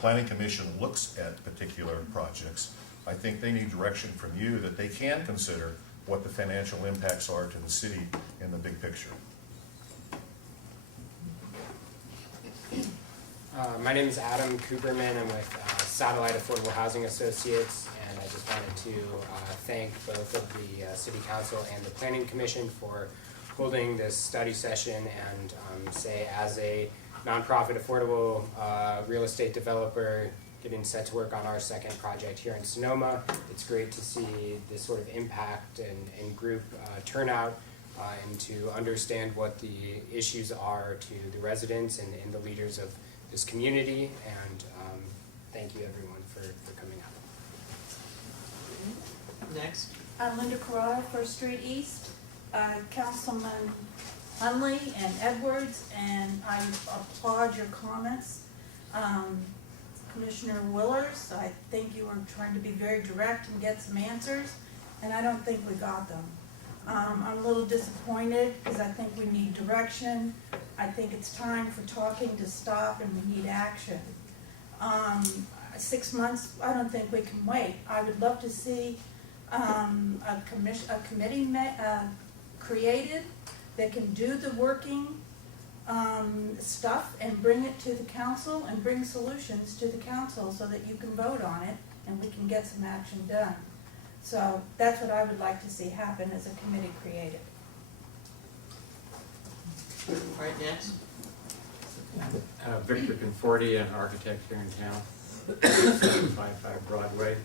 Planning Commission looks at particular projects, I think they need direction from you that they can consider what the financial impacts are to the city in the big picture. My name is Adam Cooperman. I'm with Satellite Affordable Housing Associates, and I just wanted to thank both of the City Council and the Planning Commission for holding this study session, and say as a nonprofit affordable real estate developer getting set to work on our second project here in Sonoma, it's great to see this sort of impact and group turnout and to understand what the issues are to the residents and the leaders of this community, and thank you everyone for coming out. Next. I'm Linda Carrara, First Street East. Councilman Hunley and Edwards, and I applaud your comments. Commissioner Willers, I think you were trying to be very direct and get some answers, and I don't think we got them. I'm a little disappointed because I think we need direction. I think it's time for talking to stop, and we need action. 6 months, I don't think we can wait. I would love to see a committee created that can do the working stuff and bring it to the council and bring solutions to the council so that you can vote on it and we can get some action done. So that's what I would like to see happen, as a committee created. All right, next. Victor Conforti, an architect here in town, 755 Broadway.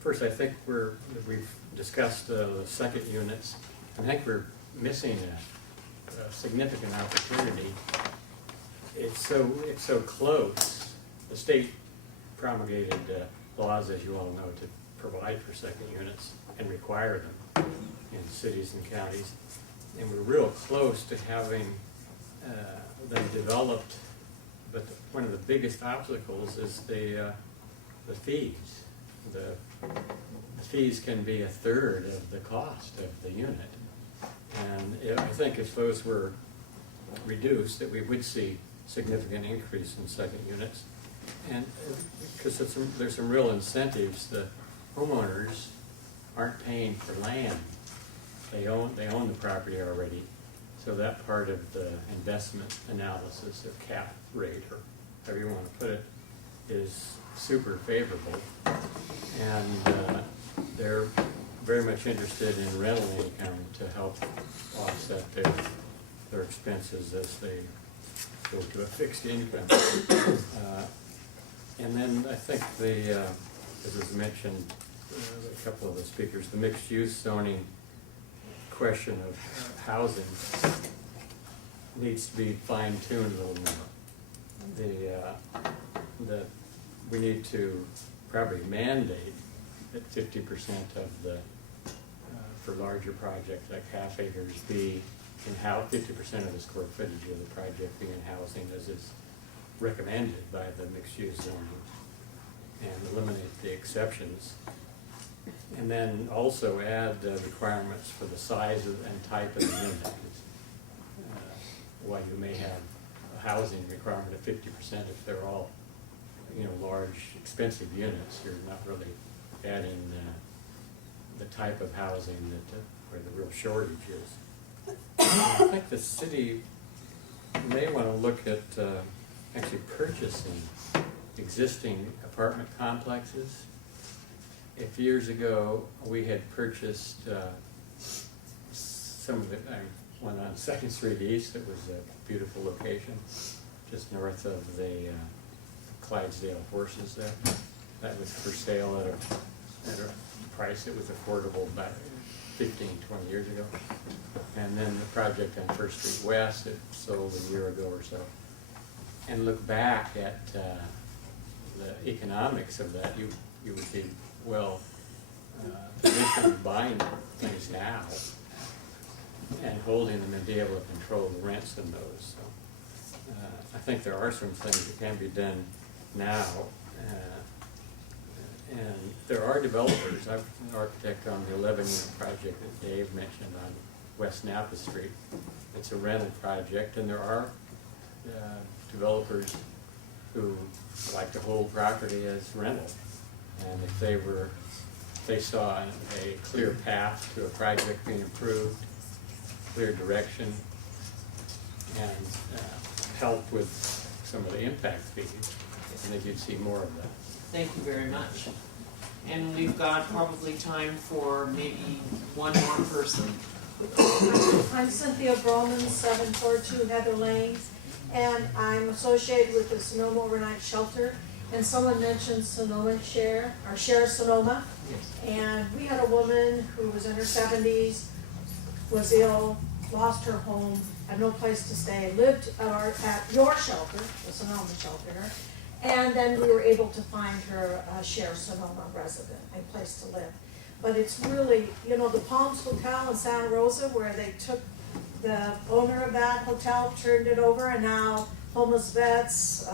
First, I think we've discussed the second units. I think we're missing a significant opportunity. It's so close. The state promulgated laws, as you all know, to provide for second units and require them in cities and counties. And we're real close to having them developed, but one of the biggest obstacles is the fees. The fees can be a third of the cost of the unit. And I think if those were reduced, that we would see significant increase in second units. And because there's some real incentives. The homeowners aren't paying for land. They own the property already. So that part of the investment analysis of cap rate, or however you want to put it, is super favorable. And they're very much interested in rental income to help offset their expenses as they go to a fixed income. And then I think as was mentioned, a couple of the speakers, the mixed use zoning question of housing needs to be fine-tuned a little more. We need to probably mandate that 50% of the for larger projects like half acres be in house, 50% of the square footage of the project be in housing as is recommended by the mixed use zoning, and eliminate the exceptions. And then also add requirements for the size and type of the unit. While you may have a housing requirement of 50% if they're all, large, expensive units, you're not really adding the type of housing where the real shortage is. I think the city may want to look at actually purchasing existing apartment complexes if years ago we had purchased some of it, one on Second Street East, it was a beautiful location, just north of the Clydesdale horses there. That was for sale at a price that was affordable about 15, 20 years ago. And then the project on First Street West, it sold a year ago or so. And look back at the economics of that, you would be well positioned to buying things now and holding them and be able to control the rents in those. So I think there are some things that can be done now. And there are developers. I'm an architect on the 11-unit project that Dave mentioned on West Napa Street. It's a rental project, and there are developers who like to hold property as rental. And if they saw a clear path to a project being approved, clear direction, and help with some of the impact fees, I think you'd see more of that. Thank you very much. And we've got probably time for maybe one more person. I'm Cynthia Broman, 742 Heather Lane, and I'm associated with the Sonoma Overnight Shelter. And someone mentioned Sonoma Share, or Share Sonoma. Yes. And we had a woman who was in her 70s, was ill, lost her home, had no place to stay, lived at your shelter, the Sonoma shelter, and then we were able to find her a Share Sonoma resident, a place to live. But it's really, you know, the Palms Hotel in Santa Rosa, where they took the owner of that hotel, turned it over, and now homeless vets,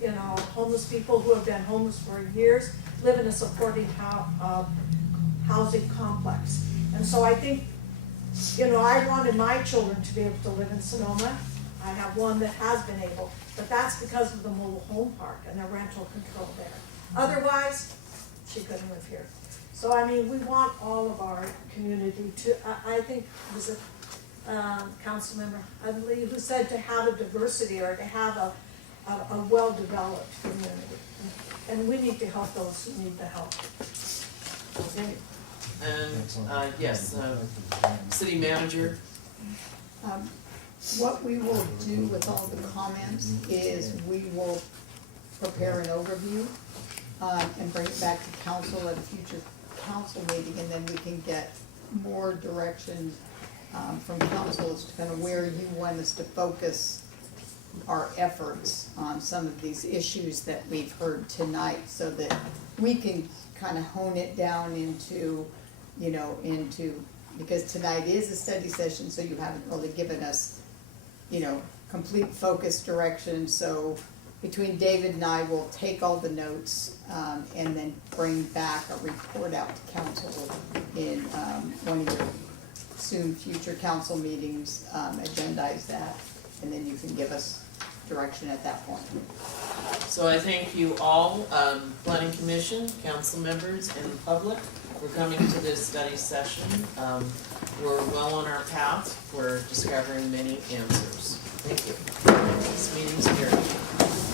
you know, homeless people who have been homeless for years live in a supporting housing complex. And so I think, you know, I wanted my children to be able to live in Sonoma. I have one that has been able, but that's because of the mobile home park and the rental control there. Otherwise, she couldn't live here. So, I mean, we want all of our community to, I think, was it Councilmember Udley who said to have a diversity or to have a well-developed community. And we need to help those who need the help. Okay. And yes, City Manager. What we will do with all the comments is we will prepare an overview and bring it back to council at a future council meeting, and then we can get more direction from council as to kind of where you want us to focus our efforts on some of these issues that we've heard tonight, so that we can kind of hone it down into, you know, because tonight is a study session, so you haven't really given us, you know, complete focus direction. So between David and I, will take all the notes and then bring back a report out to council in one of your soon future council meetings, agendize that, and then you can give us direction at that point. So I thank you all, Planning Commission, council members, and the public for coming to this study session. We're well on our path for discovering many answers. Thank you. This meeting's adjourned.